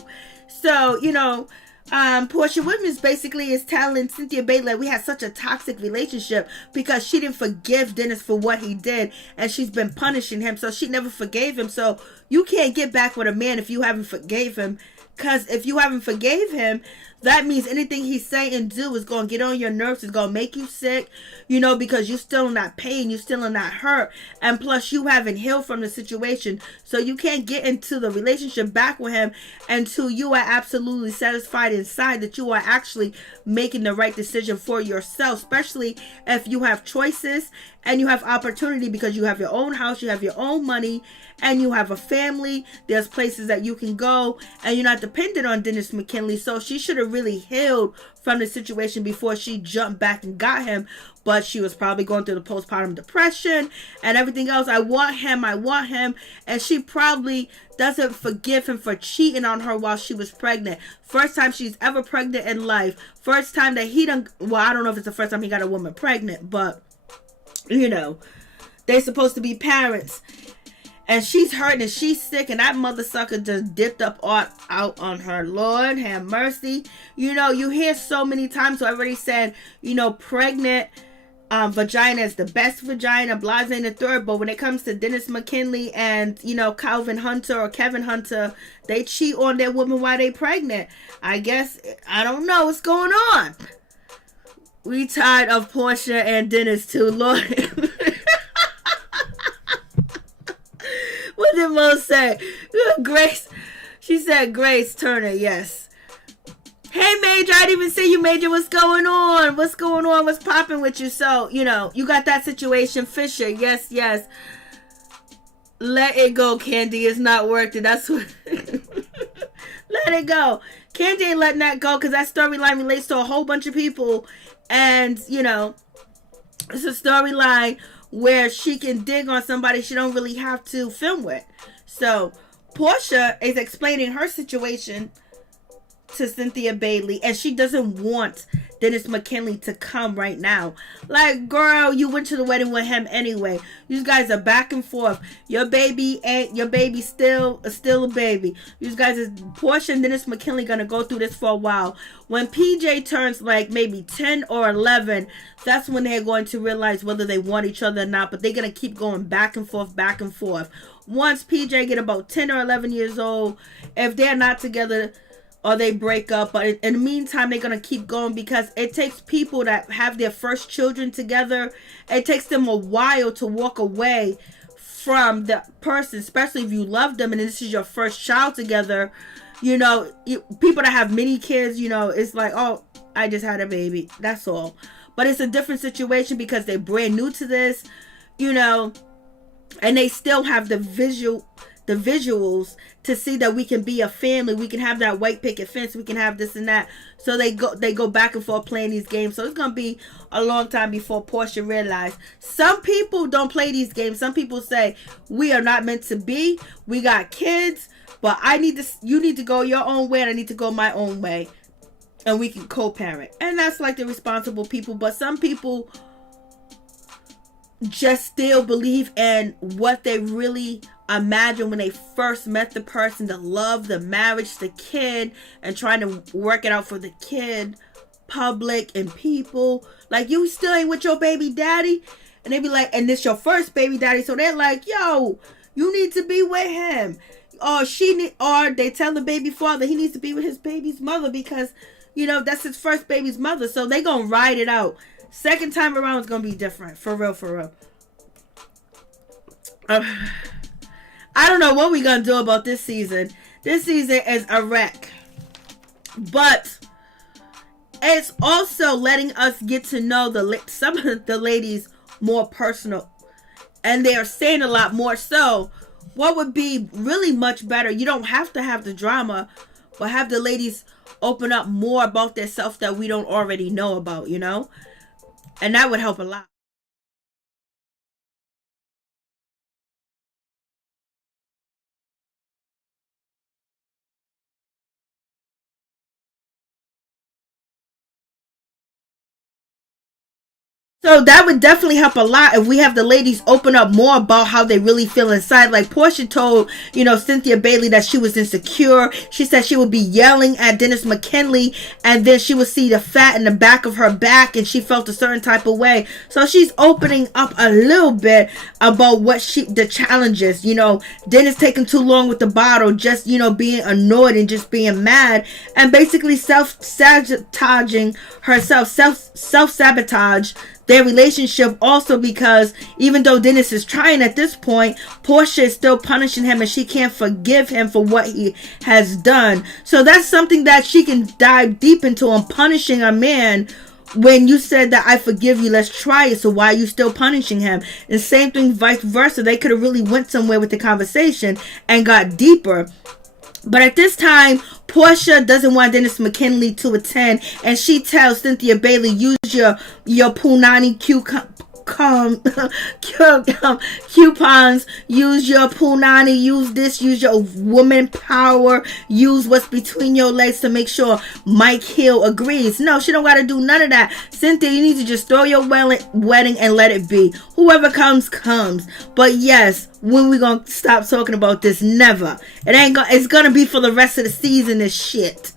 So, you know, Porsha Williams basically is telling Cynthia Bailey that we had such a toxic relationship because she didn't forgive Dennis for what he did, and she's been punishing him, so she never forgave him. So you can't get back with a man if you haven't forgave him, because if you haven't forgave him, that means anything he say and do is going to get on your nerves. It's going to make you sick, you know, because you're still in that pain. You're still in that hurt. And plus, you haven't healed from the situation. So you can't get into the relationship back with him until you are absolutely satisfied inside that you are actually making the right decision for yourself, especially if you have choices and you have opportunity, because you have your own house, you have your own money, and you have a family. There's places that you can go, and you're not dependent on Dennis McKinley. So she should have really healed from the situation before she jumped back and got him. But she was probably going through the postpartum depression and everything else. I want him. And she probably doesn't forgive him for cheating on her while she was pregnant. First time she's ever pregnant in life. First time that he done, well, I don't know if it's the first time he got a woman pregnant, but, you know, they're supposed to be parents. And she's hurting and she's sick, and that mother sucker just dipped up out on her. Lord have mercy. You know, you hear so many times, so everybody said, you know, pregnant vagina is the best vagina, blase and the third. But when it comes to Dennis McKinley and, you know, Calvin Hunter or Kevin Hunter, they cheat on their woman while they pregnant. I guess, I don't know what's going on. We tired of Porsha and Dennis too, Lord. What did Mo say? Grace. She said Grace Turner, yes. Hey, Major, I didn't even see you, Major. What's going on? What's going on? What's popping with you? So, you know, you got that situation. Fisher, yes. Let it go, Kandi. It's not working. That's what... Let it go. Kandi ain't letting that go, because that storyline relates to a whole bunch of people. And, you know, it's a storyline where she can dig on somebody she don't really have to film with. So Porsha is explaining her situation to Cynthia Bailey, and she doesn't want Dennis McKinley to come right now. Like, girl, you went to the wedding with him anyway. You guys are back and forth. Your baby still a baby. You guys is Porsha and Dennis McKinley gonna go through this for a while. When PJ turns like maybe 10 or 11, that's when they're going to realize whether they want each other or not. But they're gonna keep going back and forth. Once PJ get about 10 or 11 years old, if they're not together, or they break up, but in the meantime, they're going to keep going, because it takes people that have their first children together, it takes them a while to walk away from the person, especially if you love them and this is your first child together. You know, people that have many kids, you know, it's like, oh, I just had a baby, that's all. But it's a different situation because they're brand new to this, you know, and they still have the visuals to see that we can be a family. We can have that white picket fence. We can have this and that. So they go back and forth playing these games. So it's going to be a long time before Porsha realized. Some people don't play these games. Some people say, we are not meant to be. We got kids, but you need to go your own way and I need to go my own way. And we can co-parent. And that's like the responsible people. But some people just still believe in what they really imagine when they first met the person, the love, the marriage, the kid, and trying to work it out for the kid, public and people. Like, you still ain't with your baby daddy? And they be like, and this your first baby daddy, so they're like, yo, you need to be with him. Or they tell the baby father he needs to be with his baby's mother because, you know, that's his first baby's mother. So they gonna ride it out. Second time around is gonna be different. For real. I don't know what we're gonna do about this season. This season is a wreck. But it's also letting us get to know some of the ladies more personal, and they are saying a lot more. So what would be really much better, you don't have to have the drama, but have the ladies open up more about their self that we don't already know about, you know, and that would help a lot. So that would definitely help a lot if we have the ladies open up more about how they really feel inside. Like Porsha told, Cynthia Bailey that she was insecure. She said she would be yelling at Dennis McKinley, and then she would see the fat in the back of her back, and she felt a certain type of way. So she's opening up a little bit about the challenges. Dennis taking too long with the bottle, just, being annoyed and just being mad, and basically self-sabotaging herself, self-sabotage their relationship, also because even though Dennis is trying at this point, Porsha is still punishing him and she can't forgive him for what he has done. So that's something that she can dive deep into, on punishing a man when you said that I forgive you, let's try it, so why are you still punishing him? And same thing vice versa. They could have really went somewhere with the conversation and got deeper. But at this time, Porsha doesn't want Dennis McKinley to attend, and she tells Cynthia Bailey, use your punani coupons, use your punani, use this, use your woman power, use what's between your legs to make sure Mike Hill agrees. No, she don't got to do none of that. Cynthia, you need to just throw your wedding and let it be. Whoever comes. But yes, when we gonna stop talking about this? Never. It's gonna be for the rest of the season, this shit.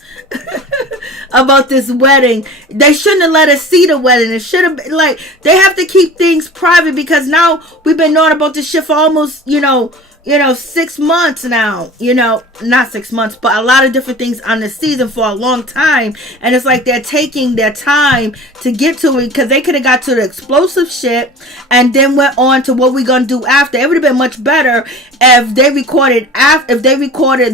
About this wedding. They shouldn't have let us see the wedding. It should have been like, they have to keep things private, because now we've been knowing about this shit for almost 6 months now. Not 6 months, but a lot of different things on the season for a long time. And it's like they're taking their time to get to it, because they could have got to the explosive shit and then went on to what we're gonna do after. It would have been much better if they recorded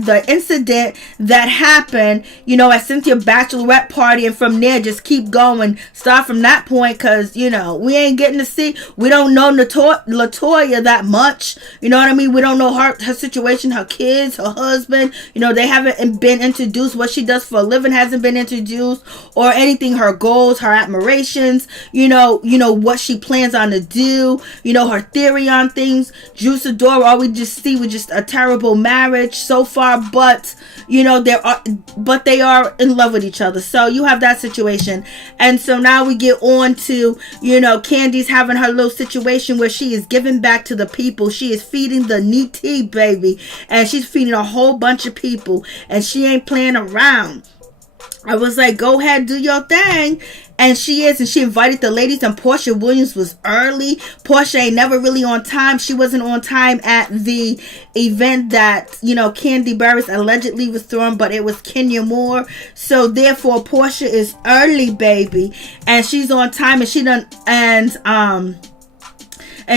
the incident that happened, at Cynthia bachelorette party, and from there just keep going, start from that point, because we ain't getting to see, we don't know Latoya that much, you know what I mean? We don't know her situation, her kids, her husband, they haven't been introduced. What she does for a living hasn't been introduced, or anything, her goals, her admirations, what she plans on to do, her theory on things. Juice Adora, all we just see was just a terrible marriage so far, but they are in love with each other. So you have that situation. And so now we get on to, Kandi's having her little situation where she is giving back to the people. She is feeding the neat tea, baby, and she's feeding a whole bunch of people, and she ain't playing around. I was like, go ahead, do your thing. And she is, and she invited the ladies, and Porsha Williams was early. Porsha ain't never really on time. She wasn't on time at the event that, Kandi Burruss allegedly was throwing, but it was Kenya Moore. So therefore, Porsha is early, baby. And she's on time, and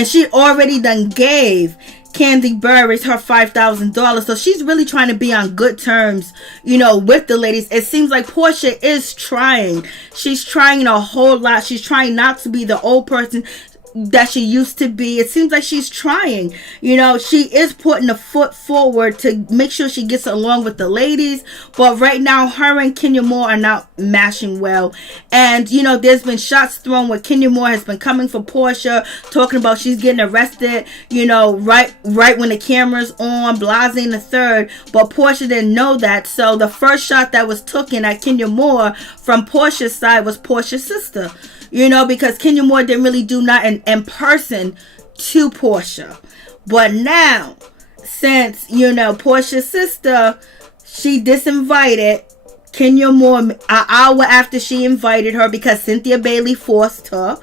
she already done gave Kandi Burruss her $5,000. So she's really trying to be on good terms, with the ladies. It seems like Porsha is trying. She's trying a whole lot. She's trying not to be the old person that she used to be. It seems like she's trying. She is putting a foot forward to make sure she gets along with the ladies. But right now, her and Kenya Moore are not mashing well. And, there's been shots thrown where Kenya Moore has been coming for Porsha, talking about she's getting arrested, right when the camera's on, blasting the third. But Porsha didn't know that. So the first shot that was taken at Kenya Moore from Porsha's side was Porsha's sister. Because Kenya Moore didn't really do nothing in person to Porsha. But now, since, Porsha's sister, she disinvited Kenya Moore an hour after she invited her, because Cynthia Bailey forced her,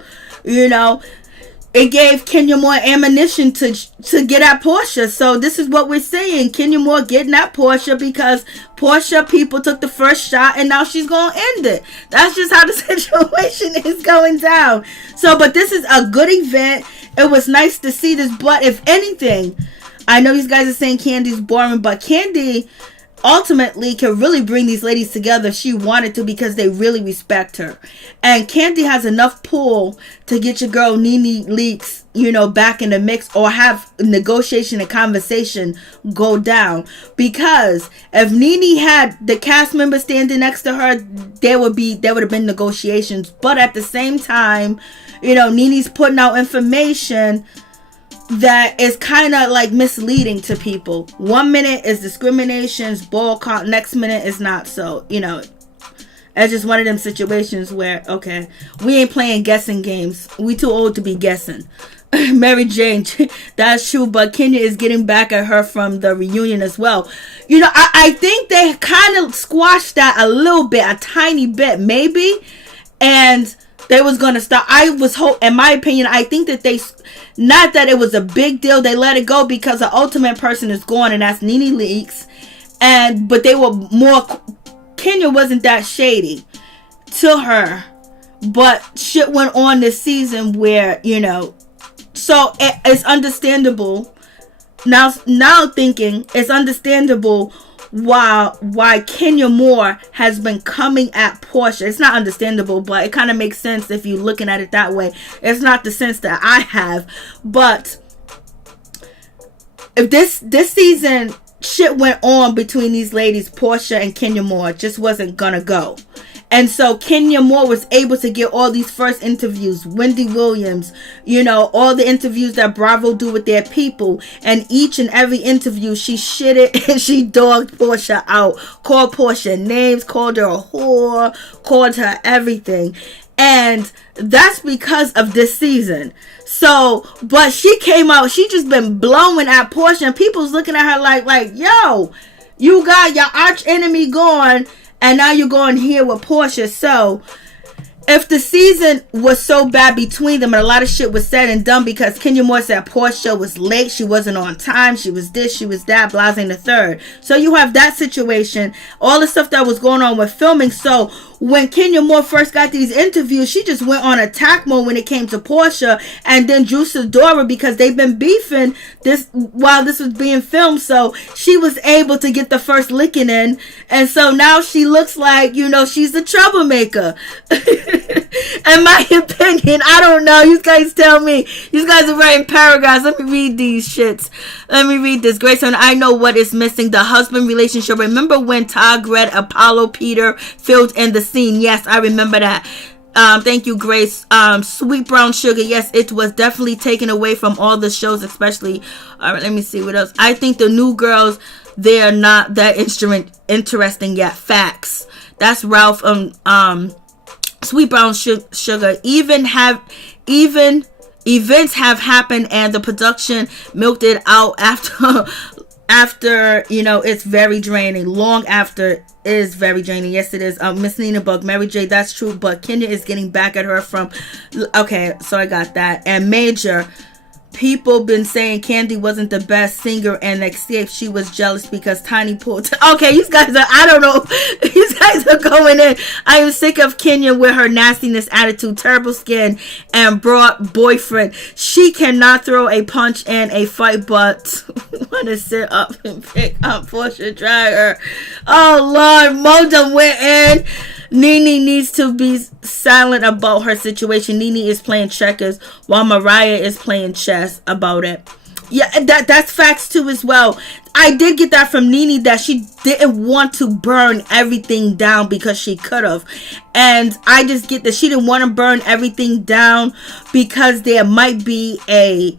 it gave Kenya Moore ammunition to get at Porsha. So this is what we're saying. Kenya Moore getting at Porsha because Porsha people took the first shot, and now she's going to end it. That's just how the situation is going down. So, but this is a good event. It was nice to see this. But if anything, I know these guys are saying Kandi's boring, but Kandi, ultimately can really bring these ladies together if she wanted to, because they really respect her. And Kandi has enough pull to get your girl Nene Leakes, back in the mix, or have negotiation and conversation go down. Because if Nene had the cast member standing next to her, there would have been negotiations. But at the same time, Nene's putting out information that is kind of like misleading to people. 1 minute is discriminations, ball count, next minute is not. So, it's just one of them situations where, okay, we ain't playing guessing games. We too old to be guessing. Mary Jane, that's true, but Kenya is getting back at her from the reunion as well. I think they kind of squashed that a little bit, a tiny bit, maybe, and they was going to stop. In my opinion, I think that not that it was a big deal, they let it go because the ultimate person is gone, and that's Nene Leakes, but they were more, Kenya wasn't that shady to her, but shit went on this season where, so it's understandable. Now thinking, it's understandable why Kenya Moore has been coming at Porsha. It's not understandable, but it kind of makes sense if you're looking at it that way. It's not the sense that I have, but if this season shit went on between these ladies, Porsha and Kenya Moore, just wasn't gonna go. And so Kenya Moore was able to get all these first interviews, Wendy Williams, all the interviews that Bravo do with their people. And each and every interview, she shitted and she dogged Porsha out. Called Porsha names, called her a whore, called her everything. And that's because of this season. So, but she came out, she just been blowing at Porsha. And people's looking at her like, yo, you got your arch enemy gone. And now you're going here with Porsha. So, if the season was so bad between them, and a lot of shit was said and done because Kenya Moore said Porsha was late, she wasn't on time, she was this, she was that, blasing the third. So you have that situation, all the stuff that was going on with filming. So when Kenya Moore first got these interviews, she just went on attack mode when it came to Porsha and then Drew Sidora, because they've been beefing this while this was being filmed. So she was able to get the first licking in, and so now she looks like, she's the troublemaker. In my opinion, I don't know. You guys tell me. You guys are writing paragraphs. Let me read these shits. Let me read this. Grace, and I know what is missing. The husband relationship. Remember when Todd read Apollo Peter filled in the scene? Yes, I remember that. Thank you, Grace. Sweet Brown Sugar. Yes, it was definitely taken away from all the shows, especially. All right, let me see what else. I think the new girls, they're not that interesting yet. Facts. That's Ralph. Sweet Brown Sugar. Even events have happened and the production milked it out after it's very draining. Long after is very draining. Yes, it is. Miss Nina Bug, Mary J, that's true, but Kenya is getting back at her from, okay, so I got that. And Major, people been saying Kandi wasn't the best singer and escaped. She was jealous because Tiny pulled. Okay, you guys are, I don't know. You guys are going in. I am sick of Kenya with her nastiness attitude, terrible skin, and broad boyfriend. She cannot throw a punch in a fight, but want to sit up and pick up Porsha, drag her. Oh, Lord. Modem went in. Nene needs to be silent about her situation. Nene is playing checkers while Mariah is playing chess about it. Yeah, that's facts too as well. I did get that from Nene, that she didn't want to burn everything down because she could have. And I just get that she didn't want to burn everything down because there might be a,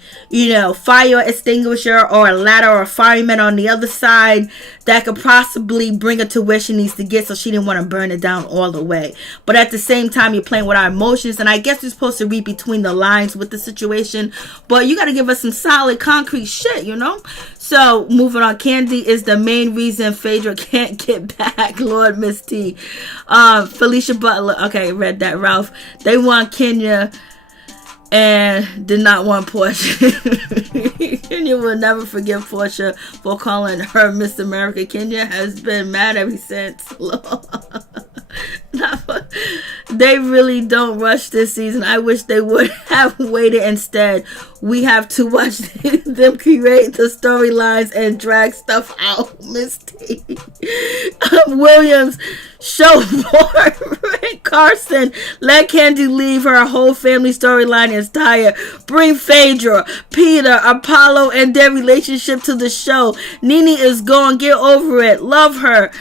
fire extinguisher or a ladder or a fireman on the other side that could possibly bring her to where she needs to get. So she didn't want to burn it down all the way. But at the same time, you're playing with our emotions. And I guess you're supposed to read between the lines with the situation. But you got to give us some solid, concrete shit, So, moving on. Kandi is the main reason Phaedra can't get back. Lord Miss T. Felicia Butler. Okay, read that, Ralph. They want Kenya and did not want Porsha. Kenya will never forgive Porsha for calling her Miss America. Kenya has been mad ever since. They really don't rush this season. I wish they would have waited. Instead, we have to watch them create the storylines and drag stuff out. Miss T. Williams, show for Carson. Let Kandi leave. Her whole family storyline is tired. Bring Phaedra, Peter, Apollo, and their relationship to the show. Nene is gone. Get over it. Love her.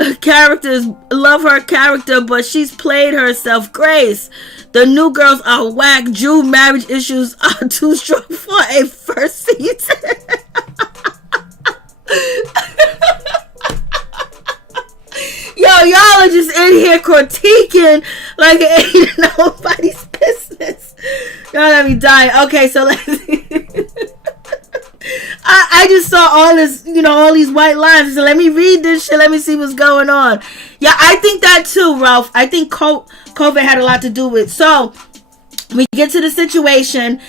Love her character, but she's played herself. Grace, the new girls are whack. Drew, marriage issues are too strong for a first season. Yo, y'all are just in here critiquing like it ain't nobody's business. Y'all got me dying. Okay, so let's I just saw all this, all these white lines. So let me read this shit. Let me see what's going on. Yeah, I think that too, Ralph. I think COVID had a lot to do with it. So we get to the situation,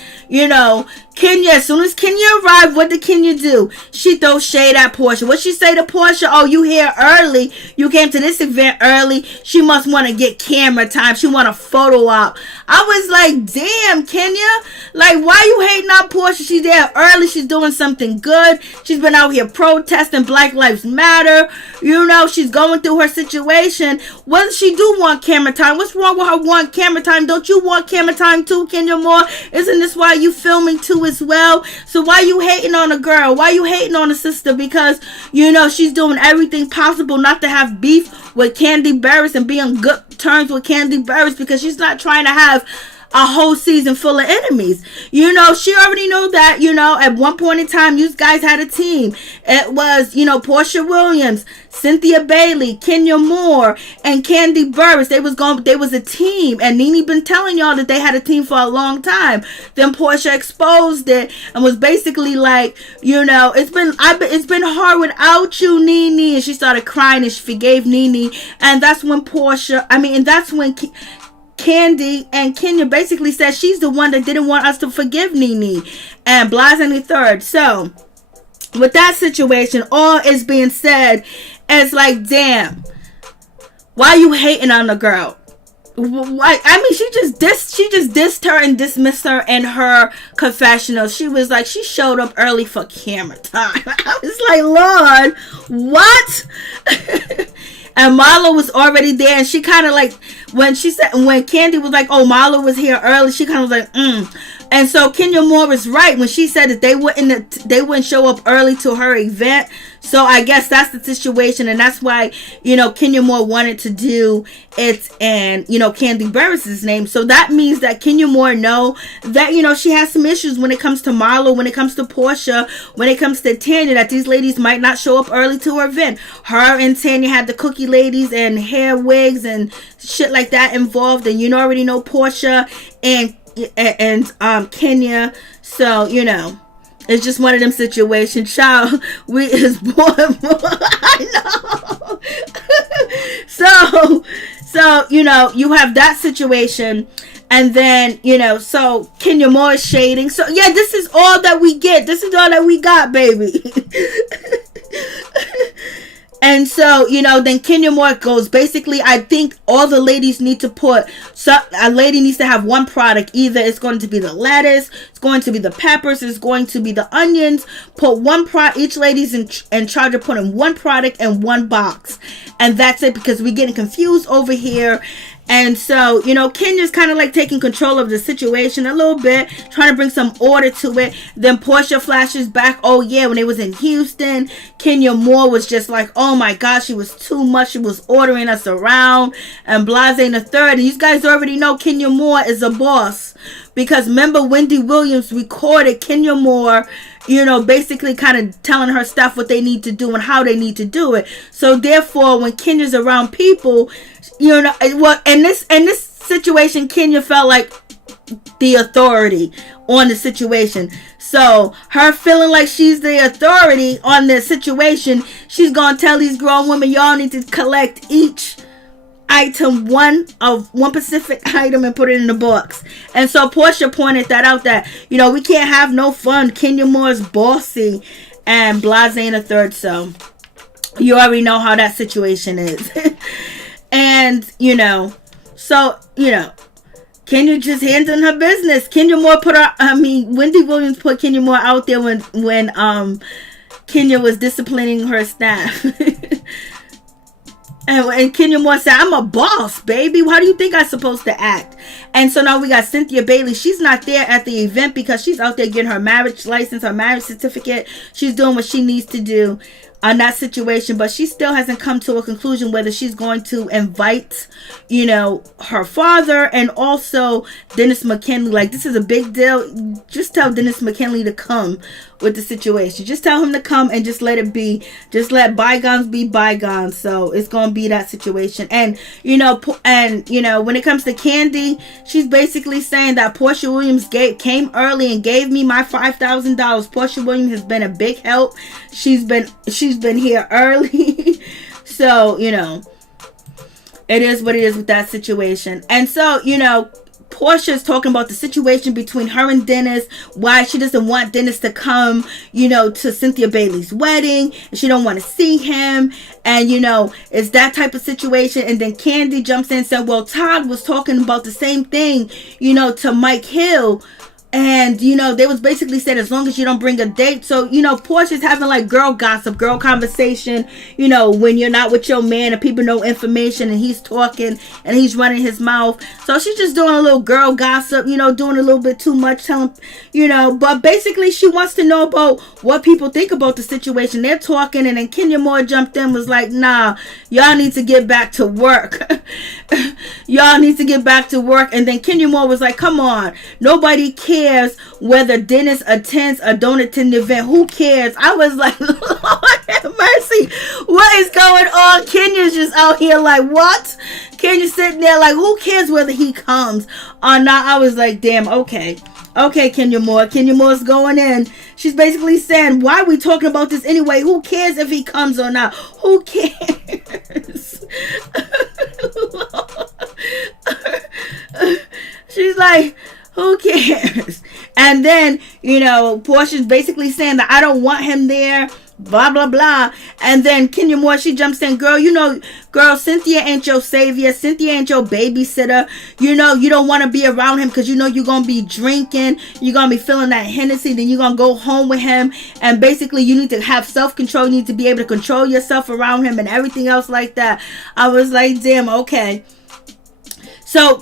Kenya, as soon as Kenya arrived, what did Kenya do? She throws shade at Porsha. What she say to Porsha? Oh, you here early. You came to this event early. She must want to get camera time. She want a photo op. I was like, damn, Kenya. Like, why you hating on Porsha? She's there early. She's doing something good. She's been out here protesting Black Lives Matter. She's going through her situation. What does she do want camera time? What's wrong with her want camera time? Don't you want camera time too, Kenya Moore? Isn't this why you filming too as well? So why you hating on a girl? Why you hating on a sister? Because she's doing everything possible not to have beef with Kandi Burruss and be on good terms with Kandi Burruss, because she's not trying to have a whole season full of enemies. She already know that, at one point in time, you guys had a team. It was, Porsha Williams, Cynthia Bailey, Kenya Moore, and Kandi Burruss. They was a team. And Nene been telling y'all that they had a team for a long time. Then Porsha exposed it and was basically like, it's been hard without you, Nene. And she started crying and she forgave Nene. And that's when Kandi and Kenya basically said she's the one that didn't want us to forgive Nene and Maryjanetv. So with that situation, all is being said, it's like, damn, why you hating on the girl? Why? I mean, she just dissed her and dismissed her in her confessional. She was like, she showed up early for camera time. I was like, Lord, what? And Marlo was already there, and she kind of like, when Kandi was like, oh, Marlo was here early, she kind of was like, And so Kenya Moore was right when she said that they wouldn't show up early to her event. So I guess that's the situation, and that's why, Kenya Moore wanted to do it in, Kandi Burruss' name. So that means that Kenya Moore know that, she has some issues when it comes to Marlo, when it comes to Porsha, when it comes to Tanya, that these ladies might not show up early to her event. Her and Tanya had the cookie ladies and hair wigs and shit like that involved, and already know Porsha and Kenya. So, it's just one of them situations. Child, we is born. I know. So, you have that situation. And then, so Kenya Moore is shading. So, yeah, this is all that we get. This is all that we got, baby. And so, then Kenya Moore goes, basically, I think all the ladies need to a lady needs to have one product. Either it's going to be the lettuce, it's going to be the peppers, it's going to be the onions. Put one product, each lady's in charge of putting one product in one box. And that's it, because we're getting confused over here. And so, Kenya's kind of like taking control of the situation a little bit, trying to bring some order to it. Then Porsha flashes back, oh yeah, when they was in Houston, Kenya Moore was just like, oh my gosh, she was too much. She was ordering us around and Maryjanetv. And you guys already know Kenya Moore is a boss. Because remember, Wendy Williams recorded Kenya Moore, basically kind of telling her stuff, what they need to do and how they need to do it. So therefore, when Kenya's around people, well, in this situation, Kenya felt like the authority on the situation. So her feeling like she's the authority on the situation, she's gonna tell these grown women, y'all need to collect each item, one specific item, and put it in the box. And so Porsha pointed that out, that we can't have no fun. Kenya Moore's bossy and Maryjanetv. So you already know how that situation is. And So, Kenya just handling her business. Kenya Moore Wendy Williams put Kenya Moore out there when Kenya was disciplining her staff. And Kenya Moore said, I'm a boss, baby. How do you think I'm supposed to act? And so now we got Cynthia Bailey. She's not there at the event because she's out there getting her marriage license, her marriage certificate. She's doing what she needs to do on that situation, but she still hasn't come to a conclusion whether she's going to invite, her father and also Dennis McKinley. Like, this is a big deal. Just tell Dennis McKinley to come with the situation. Just tell him to come and just let it be. Just let bygones be bygones. So it's going to be that situation. And, when it comes to Kandi, she's basically saying that Porsha Williams came early and gave me my $5,000. Porsha Williams has been a big help. She's been here early. So, it is what it is with that situation. And so, Porsha is talking about the situation between her and Dennis, why she doesn't want Dennis to come, to Cynthia Bailey's wedding. She don't want to see him. And, it's that type of situation. And then Kandi jumps in and said, well, Todd was talking about the same thing, to Mike Hill. And, they was basically said, as long as you don't bring a date. So, Portia's having like girl gossip, girl conversation, when you're not with your man and people know information and he's talking and he's running his mouth. So she's just doing a little girl gossip, doing a little bit too much, telling, but basically she wants to know about what people think about the situation. They're talking, and then Kenya Moore jumped in, was like, nah, y'all need to get back to work. Y'all need to get back to work. And then Kenya Moore was like, come on, nobody cares whether Dennis attends or don't attend the event. Who cares? I was like, Lord have mercy, what is going on? Kenya's just out here like, what? Kenya's sitting there like, who cares whether he comes or not? I was like, damn, okay, Kenya Moore's going in. She's basically saying, why are we talking about this anyway? Who cares if he comes or not? Who cares? She's like, who cares? And then, Portia's basically saying that I don't want him there, blah, blah, blah. And then Kenya Moore, she jumps in, girl, Cynthia ain't your savior. Cynthia ain't your babysitter. You don't want to be around him because you're going to be drinking. You're going to be feeling that Hennessy. Then you're going to go home with him. And basically, you need to have self-control. You need to be able to control yourself around him and everything else like that. I was like, damn, okay. So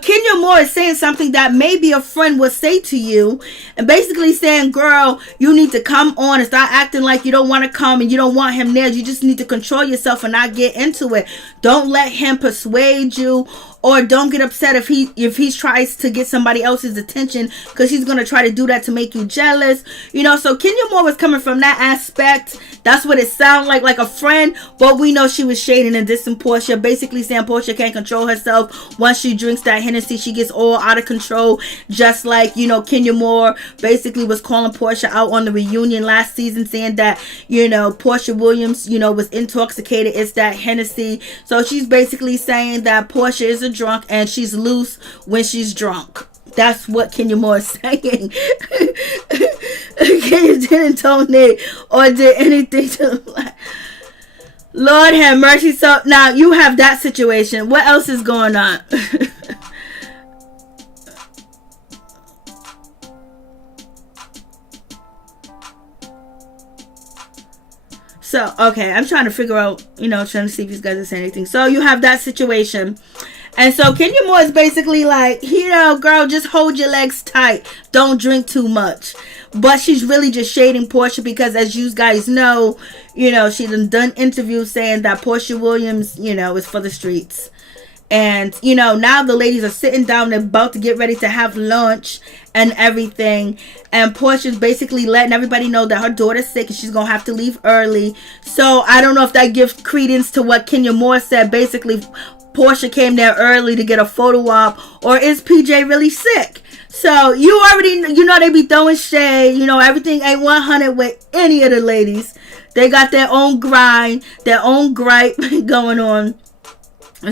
Kenya Moore is saying something that maybe a friend would say to you, and basically saying, girl, you need to come on and start acting like you don't want to come and you don't want him there. You just need to control yourself and not get into it. Don't let him persuade you, or don't get upset if he tries to get somebody else's attention, because he's going to try to do that to make you jealous. So Kenya Moore was coming from that aspect. That's what it sounded like a friend. But we know she was shading and dissing Porsha, basically saying Porsha can't control herself. Once she drinks that Hennessy, she gets all out of control. Just like, Kenya Moore basically was calling Porsha out on the reunion last season, saying that, Porsha Williams, was intoxicated. It's that Hennessy. So she's basically saying that Porsha is a drunk and she's loose when she's drunk. That's what Kenya Moore is saying. Kenya didn't donate or did anything to Lord have mercy. So now you have that situation. What else is going on? So, okay, I'm trying to figure out, trying to see if you guys are saying anything. So you have that situation. And so Kenya Moore is basically like, girl, just hold your legs tight. Don't drink too much. But she's really just shading Porsha because, as you guys know, she done interviews saying that Porsha Williams, is for the streets. And, now the ladies are sitting down. They're about to get ready to have lunch and everything. And Porsha's basically letting everybody know that her daughter's sick and she's going to have to leave early. So I don't know if that gives credence to what Kenya Moore said. Basically, Porsha came there early to get a photo op, or is PJ really sick? So you already, they be throwing shade. Everything ain't 100 with any of the ladies. They got their own grind, their own gripe going on.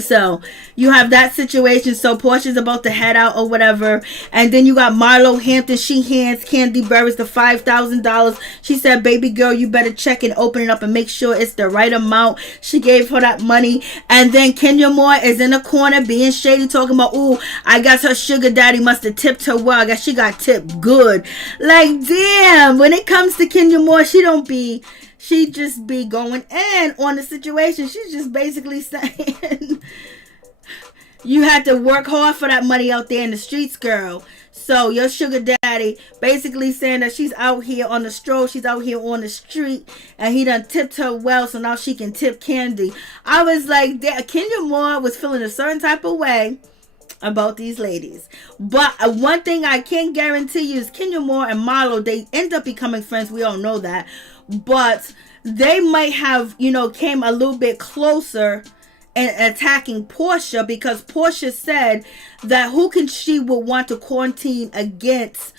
So, you have that situation. So Porsha's about to head out or whatever, and then you got Marlo Hampton. She hands Kandi Burruss the $5,000. She said, baby girl, you better check and open it up and make sure it's the right amount. She gave her that money. And then Kenya Moore is in the corner being shady, talking about, ooh, I guess her sugar daddy must have tipped her well. I guess she got tipped good. Like, damn, when it comes to Kenya Moore, she just be going in on the situation. She's just basically saying you had to work hard for that money out there in the streets, girl. So your sugar daddy basically saying that she's out here on the stroll, she's out here on the street, and he done tipped her well, so now she can tip Kandi. I was like, Kenya Moore was feeling a certain type of way about these ladies. But one thing I can guarantee you is Kenya Moore and Marlo, they end up becoming friends. We all know that. But they might have, came a little bit closer and attacking Porsha, because Porsha said that who can she would want to quarantine against,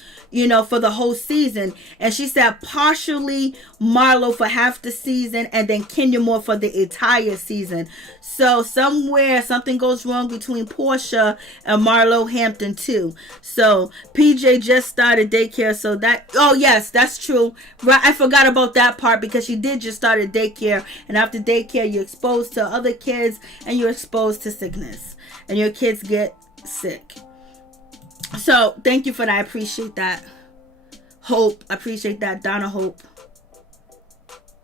for the whole season. And she said partially Marlo for half the season and then Kenya Moore for the entire season. So somewhere something goes wrong between Porsha and Marlo Hampton too. So PJ just started daycare, so oh yes, that's true. Right, I forgot about that part, because she did just start daycare, and after daycare you're exposed to other kids and you're exposed to sickness and your kids get sick. So thank you for that. I appreciate that. Hope, I appreciate that. Donna Hope.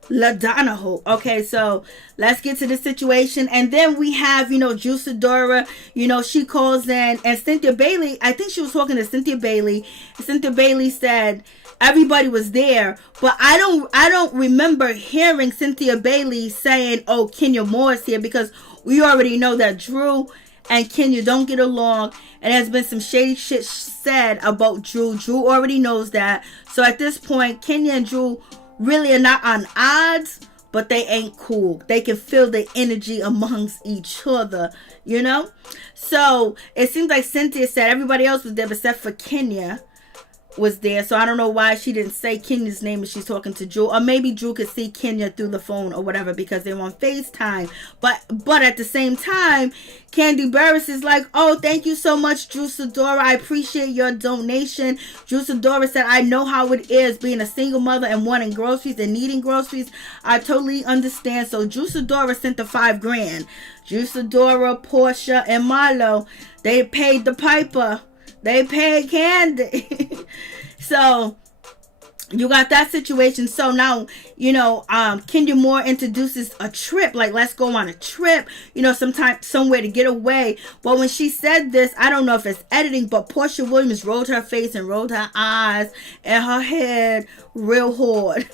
LaDonna Hope. Okay, so let's get to the situation. And then we have, Juice, she calls in, and Cynthia Bailey, I think she was talking to Cynthia Bailey. Cynthia Bailey said everybody was there, but I don't remember hearing Cynthia Bailey saying, oh, Kenya Moore is here, because we already know that Drew and Kenya don't get along, and there's been some shady shit said about Drew. Drew already knows that. So at this point, Kenya and Drew really are not on odds, but they ain't cool. They can feel the energy amongst each other, So it seems like Cynthia said everybody else was there except for Kenya was there. So I don't know why she didn't say Kenya's name if she's talking to Drew. Or maybe Drew could see Kenya through the phone or whatever, because they're on FaceTime. But at the same time, Kandi Burruss is like, oh, thank you so much, Drew Sidora. I appreciate your donation. Drew Sidora said, I know how it is being a single mother and wanting groceries and needing groceries. I totally understand. So Drew Sidora sent the $5,000. Drew Sidora, Porsha, and Marlo, they paid the piper. They paid Kandi. So you got that situation. So now, Kenya Moore introduces a trip. Like, let's go on a trip, sometime somewhere to get away. But when she said this, I don't know if it's editing, but Porsha Williams rolled her face and rolled her eyes and her head real hard.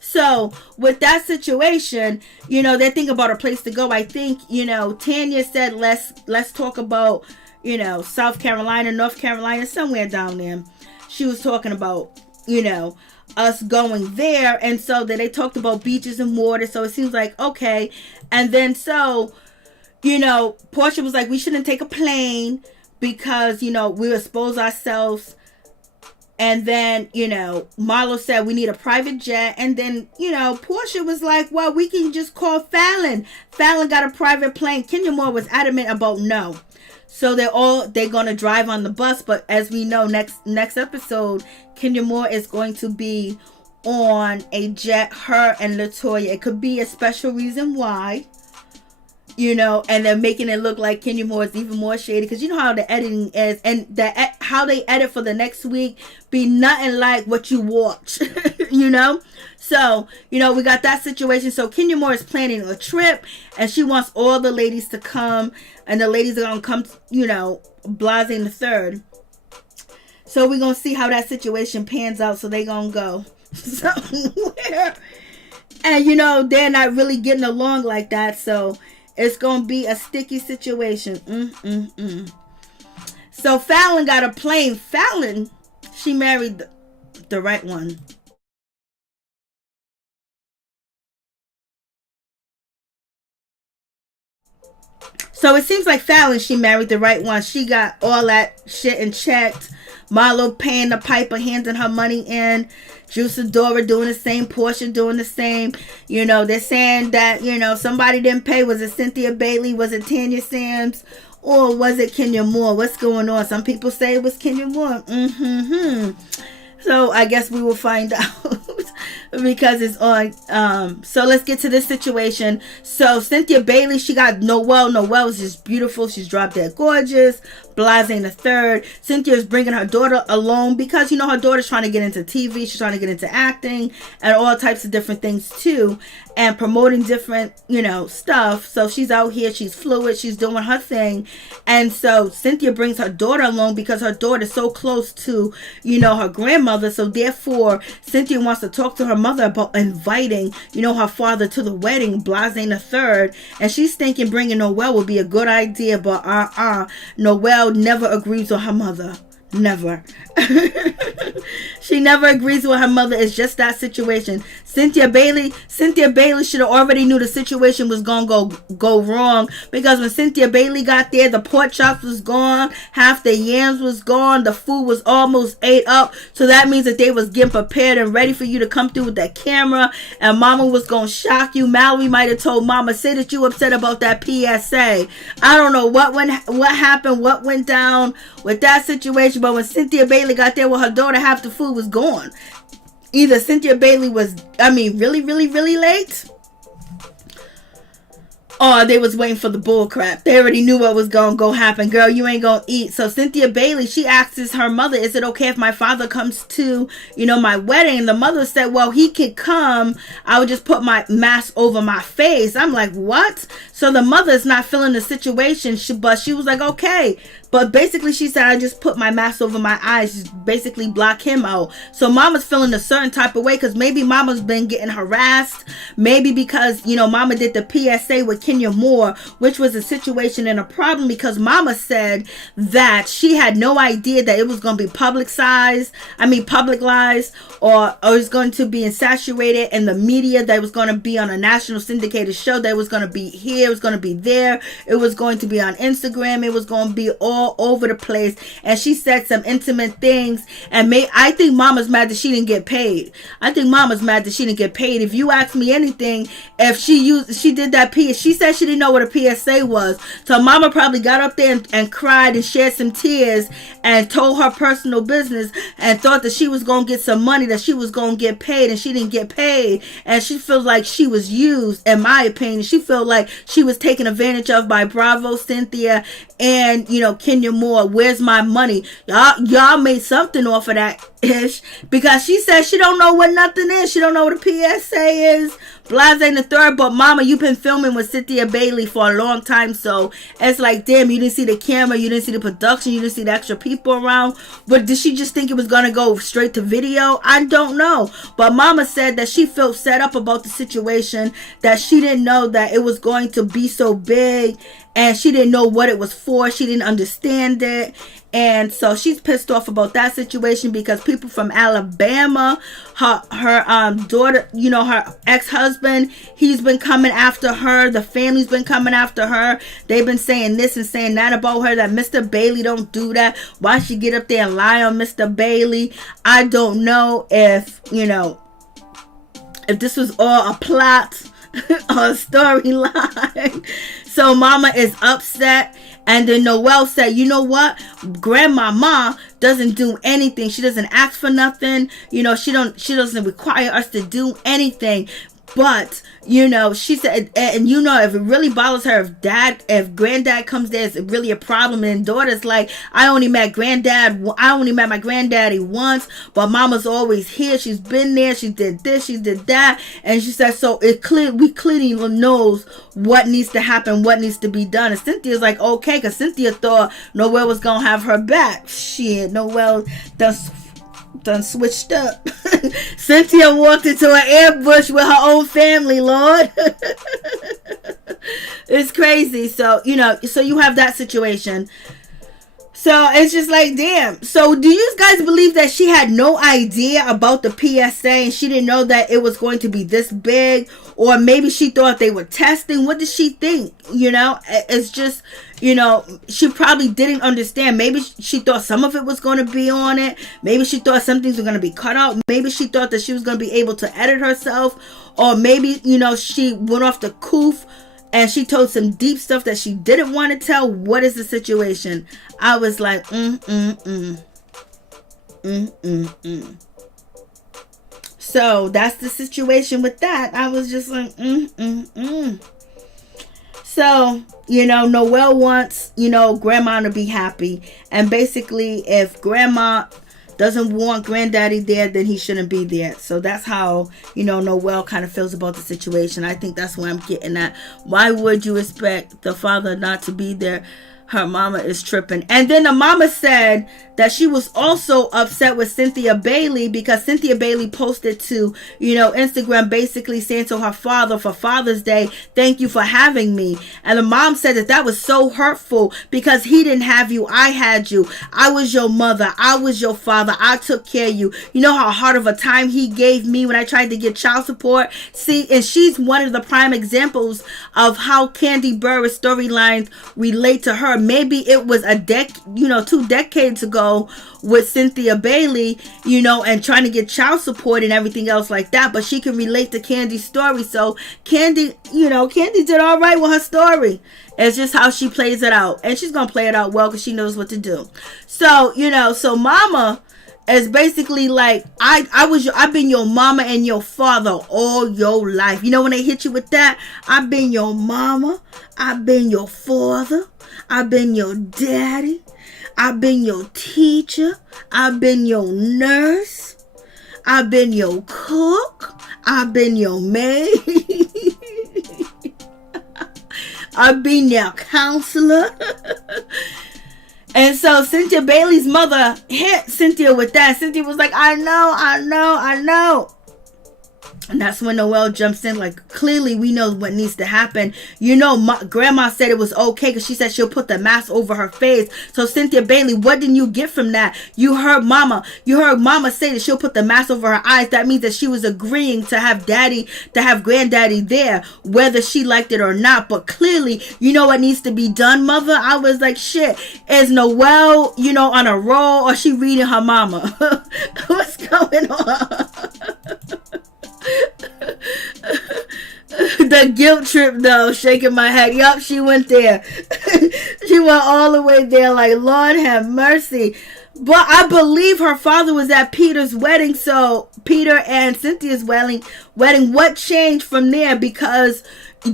So with that situation, they're thinking about a place to go. I think, Tanya said, let's talk about, South Carolina, North Carolina, somewhere down there. She was talking about, us going there. And so then they talked about beaches and water. So it seems like, okay. And then so, Porsha was like, we shouldn't take a plane because, we expose ourselves. And then, Marlo said we need a private jet. And then, Porsha was like, well, we can just call Fallon. Fallon got a private plane. Kenya Moore was adamant about no. So they're going to drive on the bus. But as we know, next episode, Kenya Moore is going to be on a jet, her and LaToya. It could be a special reason why, and they're making it look like Kenya Moore is even more shady. Because you know how the editing is, and how they edit for the next week be nothing like what you watch, So, we got that situation. So Kenya Moore is planning a trip, and she wants all the ladies to come, and the ladies are going to come, Blase the third. So we're going to see how that situation pans out. So they going to go somewhere. And, they're not really getting along like that. So it's going to be a sticky situation. So Fallon got a plane. Fallon, she married the right one. So it seems like Fallon, she married the right one. She got all that shit in checked. Marlo paying the piper, handing her money in. Juice Adora doing the same. Porsha doing the same. They're saying that, somebody didn't pay. Was it Cynthia Bailey? Was it Tanya Sams? or was it Kenya Moore? What's going on? Some people say it was Kenya Moore. So I guess we will find out because it's on. So let's get to this situation. So Cynthia Bailey, she got Noelle. Noelle is just beautiful. She's drop dead gorgeous. Blase the third. Cynthia is bringing her daughter along because, her daughter's trying to get into TV. She's trying to get into acting and all types of different things too, and promoting different, stuff. So she's out here. She's fluid. She's doing her thing. And so Cynthia brings her daughter along because her daughter's so close to, her grandmother. So therefore, Cynthia wants to talk to her mother about inviting, her father to the wedding, Blase the third. And she's thinking bringing Noelle would be a good idea, but Noelle never agrees with her mother. Never. She never agrees with her mother. It's just that situation. Cynthia Bailey should have already knew the situation was gonna go wrong, because when Cynthia Bailey got there, the pork chops was gone, half the yams was gone, the food was almost ate up. So that means that they was getting prepared and ready for you to come through with that camera, and mama was gonna shock you. Mallory might have told mama, say that you upset about that PSA. I don't know what happened, what went down with that situation, but when Cynthia Bailey got there with her daughter, half the food was gone. Either Cynthia Bailey was, really, really, really late, or they was waiting for the bull crap. They already knew what was going to go happen. Girl, you ain't going to eat. So Cynthia Bailey, she asks her mother, is it okay if my father comes to, my wedding? And the mother said, well, he could come. I would just put my mask over my face. I'm like, what? So the mother is not feeling the situation, but she was like, okay. But basically she said, I just put my mask over my eyes, just basically block him out. So mama's feeling a certain type of way, because maybe mama's been getting harassed. Maybe because, mama did the PSA with Kenya Moore, which was a situation and a problem, because mama said that she had no idea that it was going to be publicized, or it was going to be insaturated in the media, that it was going to be on a national syndicated show, that it was going to be here, it was going to be there, it was going to be on Instagram, it was going to be all over the place. And she said some intimate things, and I think mama's mad that she didn't get paid. If you ask me anything, if she did that piece, she said she didn't know what a PSA was. So mama probably got up there and cried and shed some tears and told her personal business and thought that she was going to get some money, that she was going to get paid, and she didn't get paid. And she feels like she was used, in my opinion. She felt like she was taken advantage of by Bravo, Cynthia, and, Kenya Moore. Where's my money? Y'all made something off of that ish, because she said she don't know what nothing is. She don't know what a PSA is. Blase the third. But mama, you've been filming with Cynthia Bailey for a long time, so it's like, damn, you didn't see the camera, you didn't see the production, you didn't see the extra people around. But did she just think it was gonna go straight to video? I don't know. But mama said that she felt set up about the situation, that she didn't know that it was going to be so big, and she didn't know what it was for. She didn't understand it. And so she's pissed off about that situation, because people from Alabama, her daughter, her ex-husband, he's been coming after her. The family's been coming after her. They've been saying this and saying that about her, that Mr. Bailey don't do that. Why she get up there and lie on Mr. Bailey? I don't know if, if this was all a plot or a storyline. So mama is upset. And then Noelle said, you know what? Grandmama doesn't do anything. She doesn't ask for nothing. She doesn't require us to do anything. But, she said, and if it really bothers her, if granddad comes there, it's really a problem. And daughter's like, I only met my granddaddy once, but mama's always here. She's been there. She did this, she did that. And she said, so we clearly knows what needs to happen, what needs to be done. And Cynthia's like, okay, because Cynthia thought Noelle was going to have her back. Shit, Noelle done switched up. Cynthia walked into an ambush with her own family, Lord. It's crazy. So, so you have that situation. So it's just like, damn. So do you guys believe that she had no idea about the PSA and she didn't know that it was going to be this big? Or maybe she thought they were testing. What did she think? It's just, she probably didn't understand. Maybe she thought some of it was going to be on it. Maybe she thought some things were going to be cut out. Maybe she thought that she was going to be able to edit herself. Or maybe, she went off the coof and she told some deep stuff that she didn't want to tell. What is the situation? I was like, So that's the situation with that. I was just like, So, Noelle wants, grandma to be happy. And basically, if grandma doesn't want granddaddy there, then he shouldn't be there. So that's how, Noelle kind of feels about the situation. I think that's where I'm getting at. Why would you expect the father not to be there? Her mama is tripping. And then the mama said that she was also upset with Cynthia Bailey because Cynthia Bailey posted to, Instagram basically saying to her father for Father's Day, thank you for having me. And the mom said that was so hurtful because he didn't have you. I had you. I was your mother. I was your father. I took care of you. You know how hard of a time he gave me when I tried to get child support? See, and she's one of the prime examples of how Kandi Burruss storylines relate to her. Maybe it was 2 decades ago with Cynthia Bailey, and trying to get child support and everything else like that. But she can relate to Kandi's story. So Kandi did all right with her story. It's just how she plays it out. And she's going to play it out well because she knows what to do. So, so mama is basically like, I've been your mama and your father all your life. When they hit you with that, I've been your mama. I've been your father. I've been your daddy. I've been your teacher. I've been your nurse. I've been your cook. I've been your maid. I've been your counselor. And so Cynthia Bailey's mother hit Cynthia with that. Cynthia was like, I know. And that's when Noelle jumps in like, clearly we know what needs to happen. Grandma said it was okay because she said she'll put the mask over her face. So Cynthia Bailey, what didn't you get from that? You heard mama say that she'll put the mask over her eyes. That means that she was agreeing to have granddaddy there, whether she liked it or not. But clearly, what needs to be done, mother? I was like, shit, is Noelle, on a roll, or she reading her mama? What's going on? The guilt trip though, shaking my head. Yup, she went there. She went all the way there, like, Lord have mercy. But I believe her father was at Peter's wedding, so Peter and Cynthia's wedding. What changed from there? Because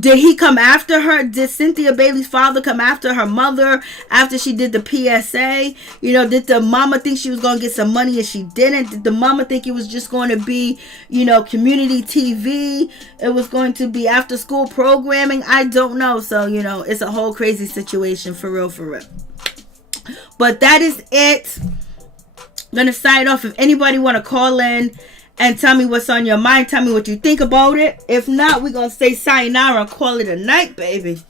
did he come after her? Did Cynthia Bailey's father come after her mother after she did the PSA? Did the mama think she was going to get some money and she didn't? Did the mama think it was just going to be, community TV? It was going to be after school programming? I don't know. So, it's a whole crazy situation for real. But that is it. I'm going to sign off. If anybody want to call in and tell me what's on your mind, tell me what you think about it. If not, we're going to say sayonara and call it a night, baby.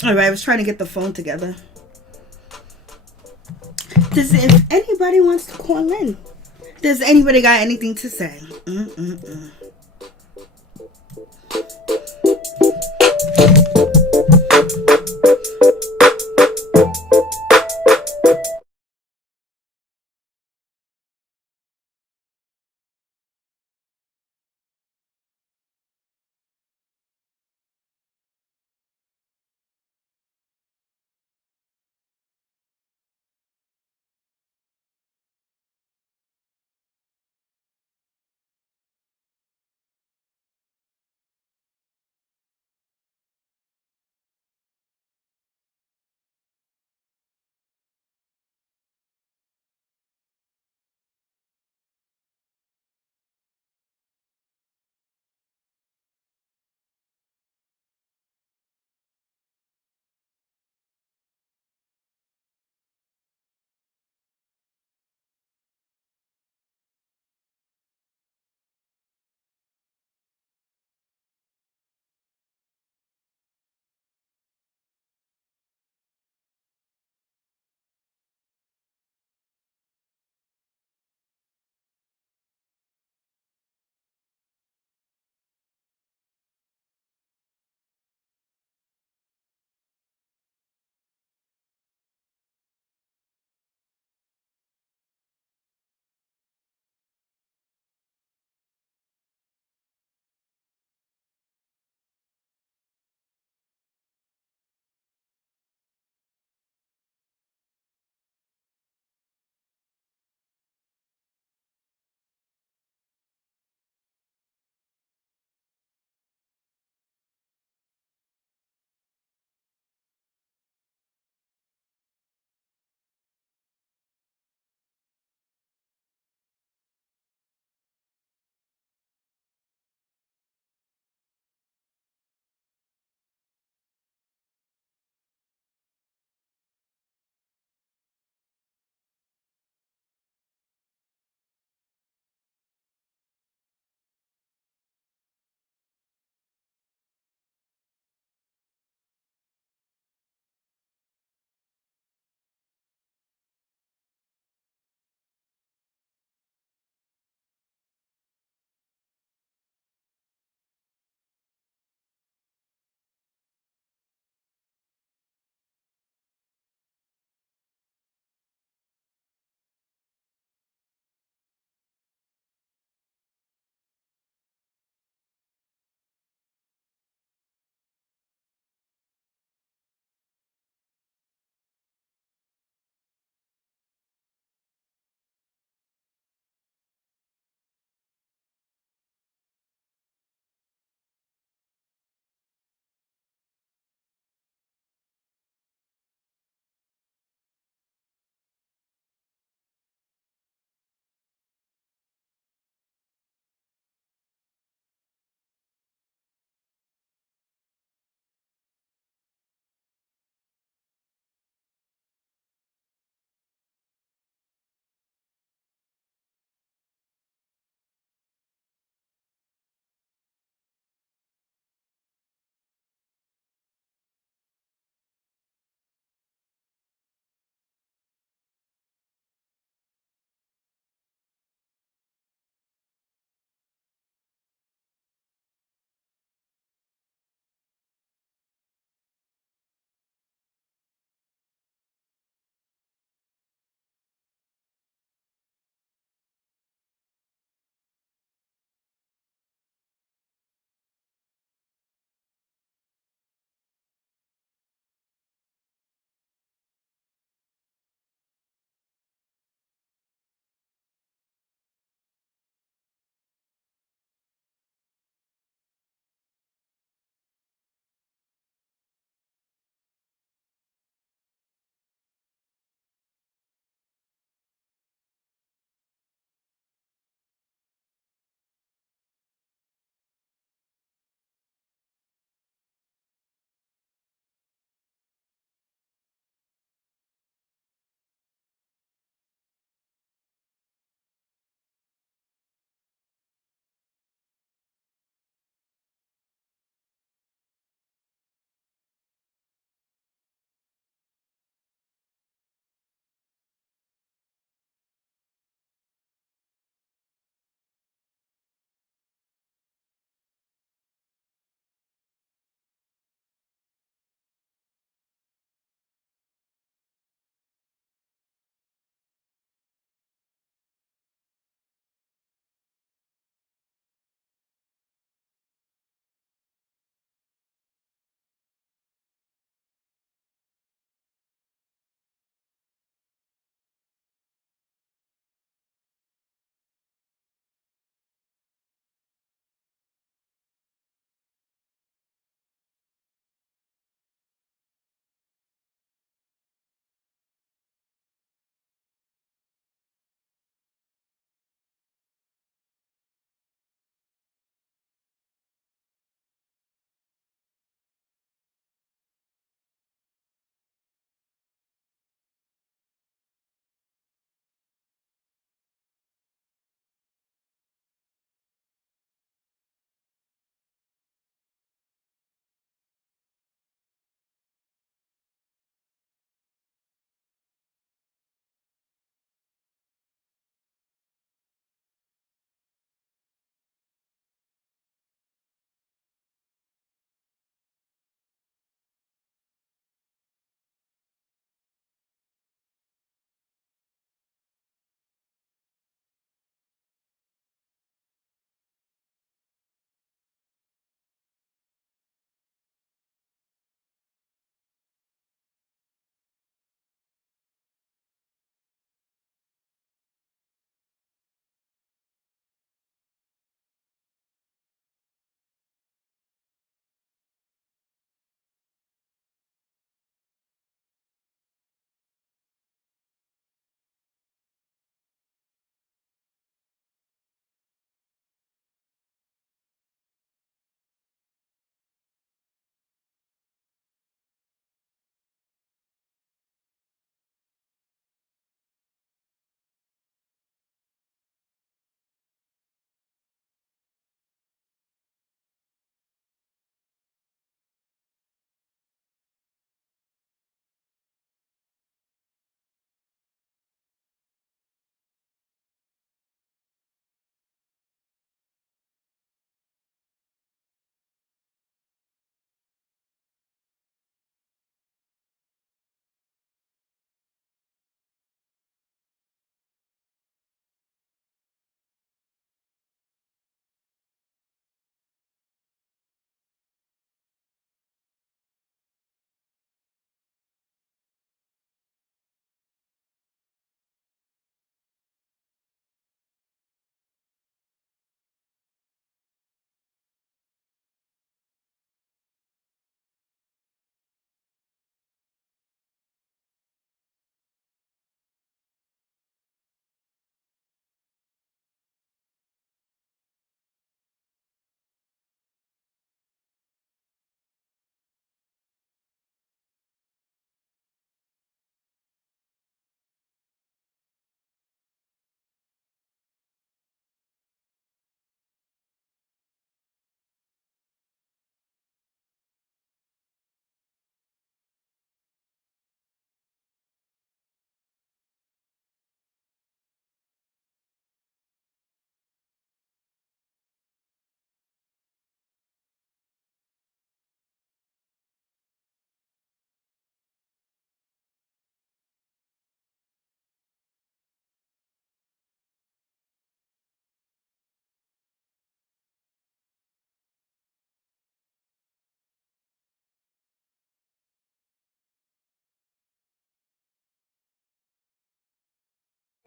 Alright, I was trying to get the phone together. If anybody wants to call in, does anybody got anything to say?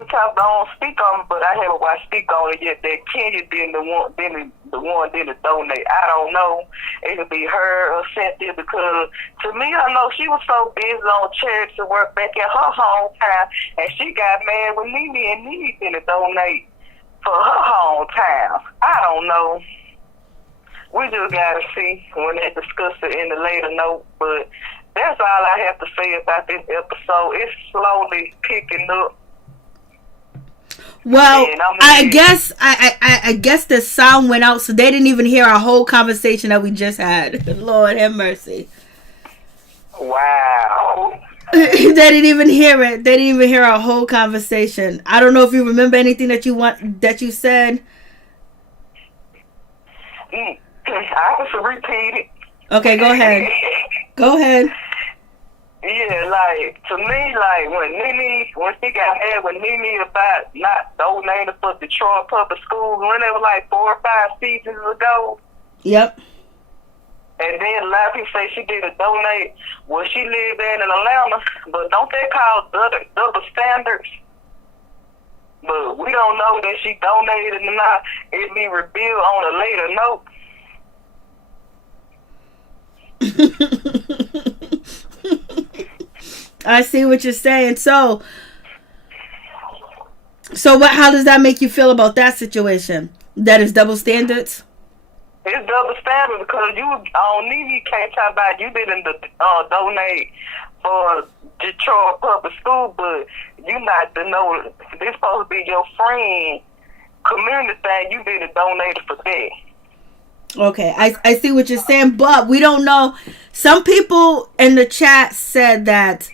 I don't speak on it, but I haven't watched speak on it yet. That Kenya didn't donate. I don't know. It could be her or Cynthia, because to me, I know she was so busy on charity work back in her hometown, and she got mad with Nene, and Nene didn't donate for her hometown. I don't know. We just gotta see when they discuss it in the later note, but that's all I have to say about this episode. It's slowly picking up. Well, I guess the sound went out, so they didn't even hear our whole conversation that we just had. Lord have mercy. Wow. They didn't even hear it. They didn't even hear our whole conversation. I don't know if you remember anything that you said. I can repeat it. Okay, go ahead. Go ahead. Yeah, like, to me, like, when she got mad with Nene about not donating for Detroit public schools, when it was like 4 or 5 seasons ago. Yep. And then a lot of people say she didn't donate where she lived in Atlanta, but don't they call double standards? But we don't know that she donated or not. It'll be revealed on a later note. I see what you're saying. So what? How does that make you feel about that situation? That is double standards. It's double standards because you on Nene can't talk about you didn't donate for Detroit public school, but you not to know this supposed to be your friend community thing. You didn't donate for that. Okay, I see what you're saying, but we don't know. Some people in the chat said that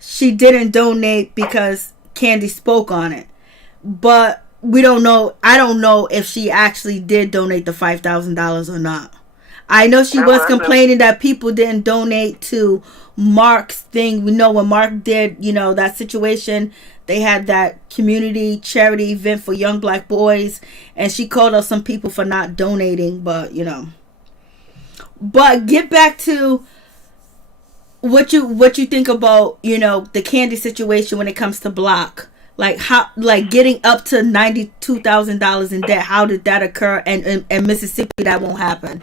she didn't donate because Kandi spoke on it, but we don't know. I don't know if she actually did donate the $5,000 or not. I know she was complaining that people didn't donate to Mark's thing. We know when Mark did, that situation, they had that community charity event for young black boys, and she called out some people for not donating, but But get back to what you think about, the Kandi situation when it comes to Block. Like getting up to $92,000 in debt. How did that occur? And in Mississippi, that won't happen.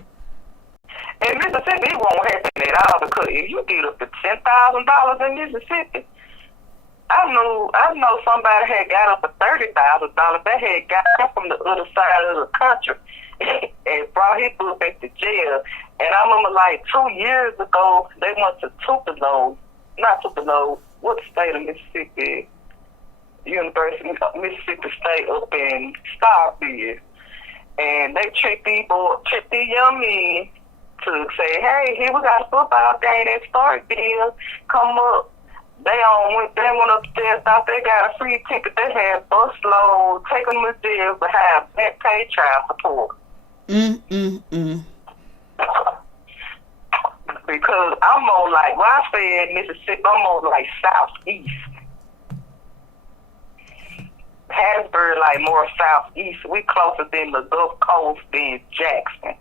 In Mississippi, it won't happen at all, because if you get up to $10,000 in Mississippi, I know somebody had got up to $30,000. They had got him from the other side of the country and brought his book back to jail. And I remember like 2 years ago, they went to Tupelo, what state of Mississippi? University of Mississippi State up in Starkville. And they tricked these young men to say, hey, here we got a football game at Starkville. Come up. They went upstairs, thought they got a free ticket. They had bus load, taking them to jail, but have back pay child support. Because I'm more like, when I say Mississippi, I'm more like southeast. Harrisburg, like more southeast. We closer than the Gulf Coast than Jackson.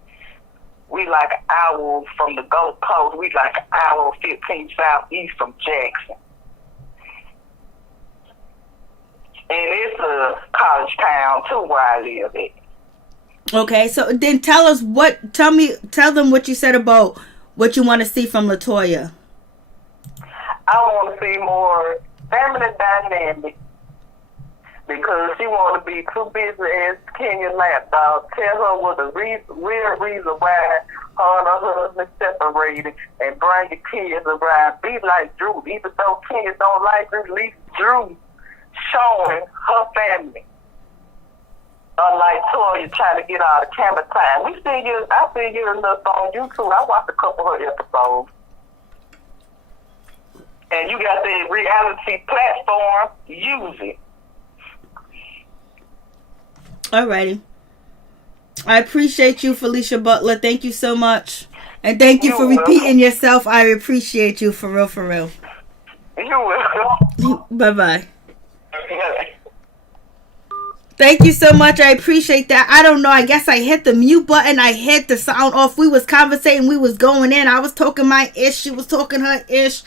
We like an hour from the Gulf Coast. We like an hour 15 southeast from Jackson. And it's a college town too where I live at. Okay, so then tell them what you said about what you want to see from LaToya. I want to see more family dynamic, because she want to be too busy as Kenya lapdog. Tell her what the real reason why her and her husband separated, and bring your kids around. Be like Drew. Even though Kenya don't like her, at least Drew showing her family. Unlike Toya trying to get all the camera time. I see you enough on YouTube. I watched a couple of her episodes. And you got the reality platform, use it. Alrighty. I appreciate you, Felicia Butler. Thank you so much. And thank you for repeating yourself. I appreciate you, for real, for real. You're welcome. Bye-bye. Thank you so much. I appreciate that. I don't know. I guess I hit the mute button. I hit the sound off. We was conversating. We was going in. I was talking my ish. She was talking her ish.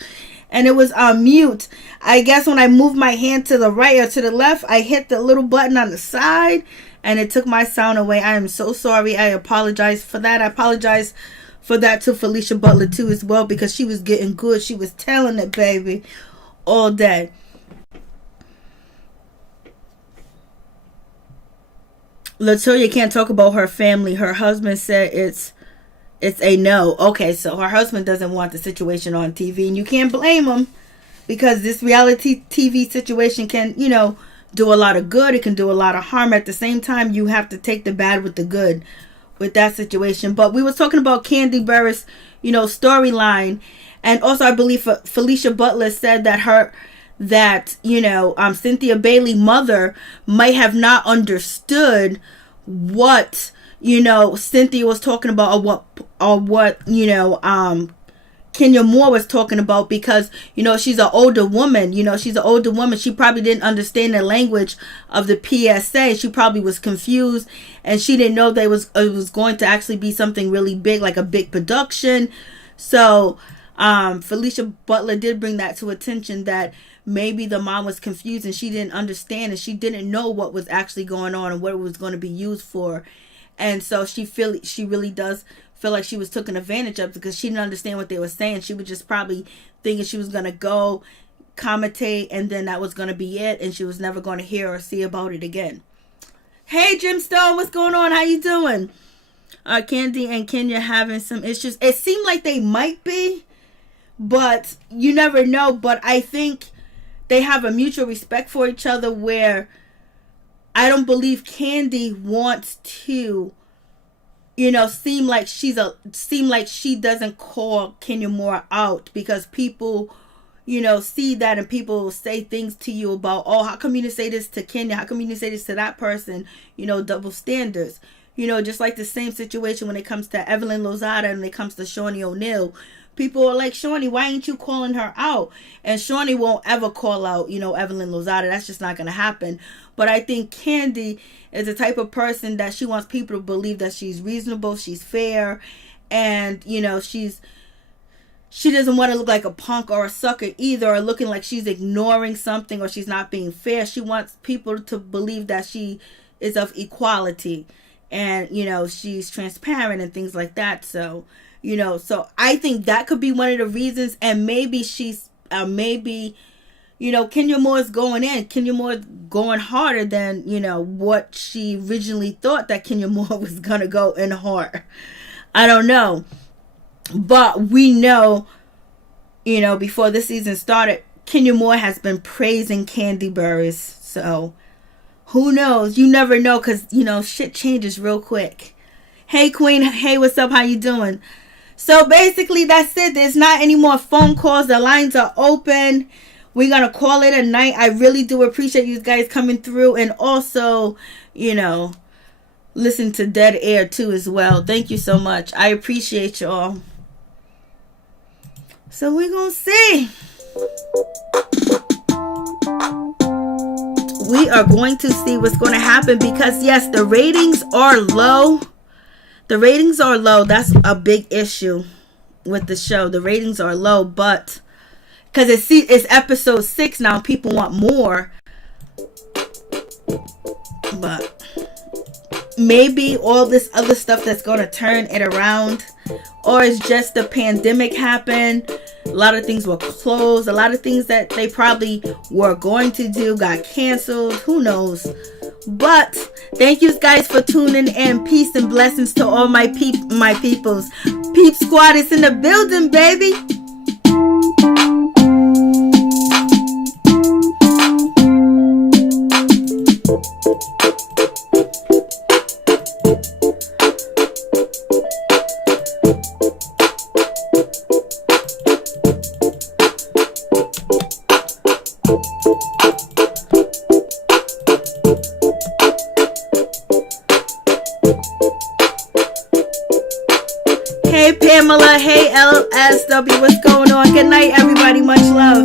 and it was on mute. I guess when I moved my hand to the right or to the left, I hit the little button on the side and it took my sound away. I am so sorry. I apologize for that. I apologize for that to Felicia Butler too as well, because she was getting good. She was telling it, baby, all day. Latoya can't talk about her family. Her husband said it's a no. Okay, so her husband doesn't want the situation on TV, and you can't blame him, because this reality TV situation can, do a lot of good. It can do a lot of harm. At the same time, you have to take the bad with the good with that situation. But we were talking about Kandi Burruss, storyline, and also I believe Felicia Butler said that Cynthia Bailey mother might have not understood what Cynthia was talking about, or what Kenya Moore was talking about, because she's an older woman. She probably didn't understand the language of the PSA. She probably was confused, and she didn't know it was going to actually be something really big, like a big production. So Felicia Butler did bring that to attention, that maybe the mom was confused and she didn't understand, and she didn't know what was actually going on and what it was going to be used for. And so she really does feel like she was taken advantage of, because she didn't understand what they were saying. She was just probably thinking she was going to go commentate and then that was going to be it, and she was never going to hear or see about it again. Hey, Jim Stone, what's going on? How you doing? Kandi and Kenya having some issues. It seemed like they might be, but you never know. But I think they have a mutual respect for each other, where I don't believe Kandi wants to, seem like she doesn't call Kenya Moore out, because people, see that, and people say things to you about, oh, how come you didn't say this to Kenya? How come you didn't say this to that person? Double standards. Just like the same situation when it comes to Evelyn Lozada and when it comes to Shawnee O'Neal. People are like, Shawnee, why ain't you calling her out? And Shawnee won't ever call out, Evelyn Lozada. That's just not going to happen. But I think Kandi is the type of person that she wants people to believe that she's reasonable, she's fair, and, she doesn't want to look like a punk or a sucker either, or looking like she's ignoring something or she's not being fair. She wants people to believe that she is of equality and, she's transparent and things like that. So, so I think that could be one of the reasons. And maybe Kenya Moore is going in. Kenya Moore is going harder than, what she originally thought that Kenya Moore was going to go in hard. I don't know. But we know, before the season started, Kenya Moore has been praising Kandi Burruss. So who knows? You never know, because, shit changes real quick. Hey, Queen. Hey, what's up? How you doing? So basically, that's it. There's not any more phone calls. The lines are open. We're going to call it a night. I really do appreciate you guys coming through. And also, listen to Dead Air too as well. Thank you so much. I appreciate y'all. So we're going to see. We are going to see what's going to happen, because yes, the ratings are low. The ratings are low. That's a big issue with the show. The ratings are low, but because it's episode 6 now, people want more. But maybe all this other stuff that's going to turn it around, or it's just the pandemic happened. A lot of things were closed. A lot of things that they probably were going to do got canceled. Who knows? But thank you guys for tuning in. Peace and blessings to all my peoples. Peep Squad is in the building, baby. Hey Pamela, hey LSW, what's going on? Good night, everybody. Much love.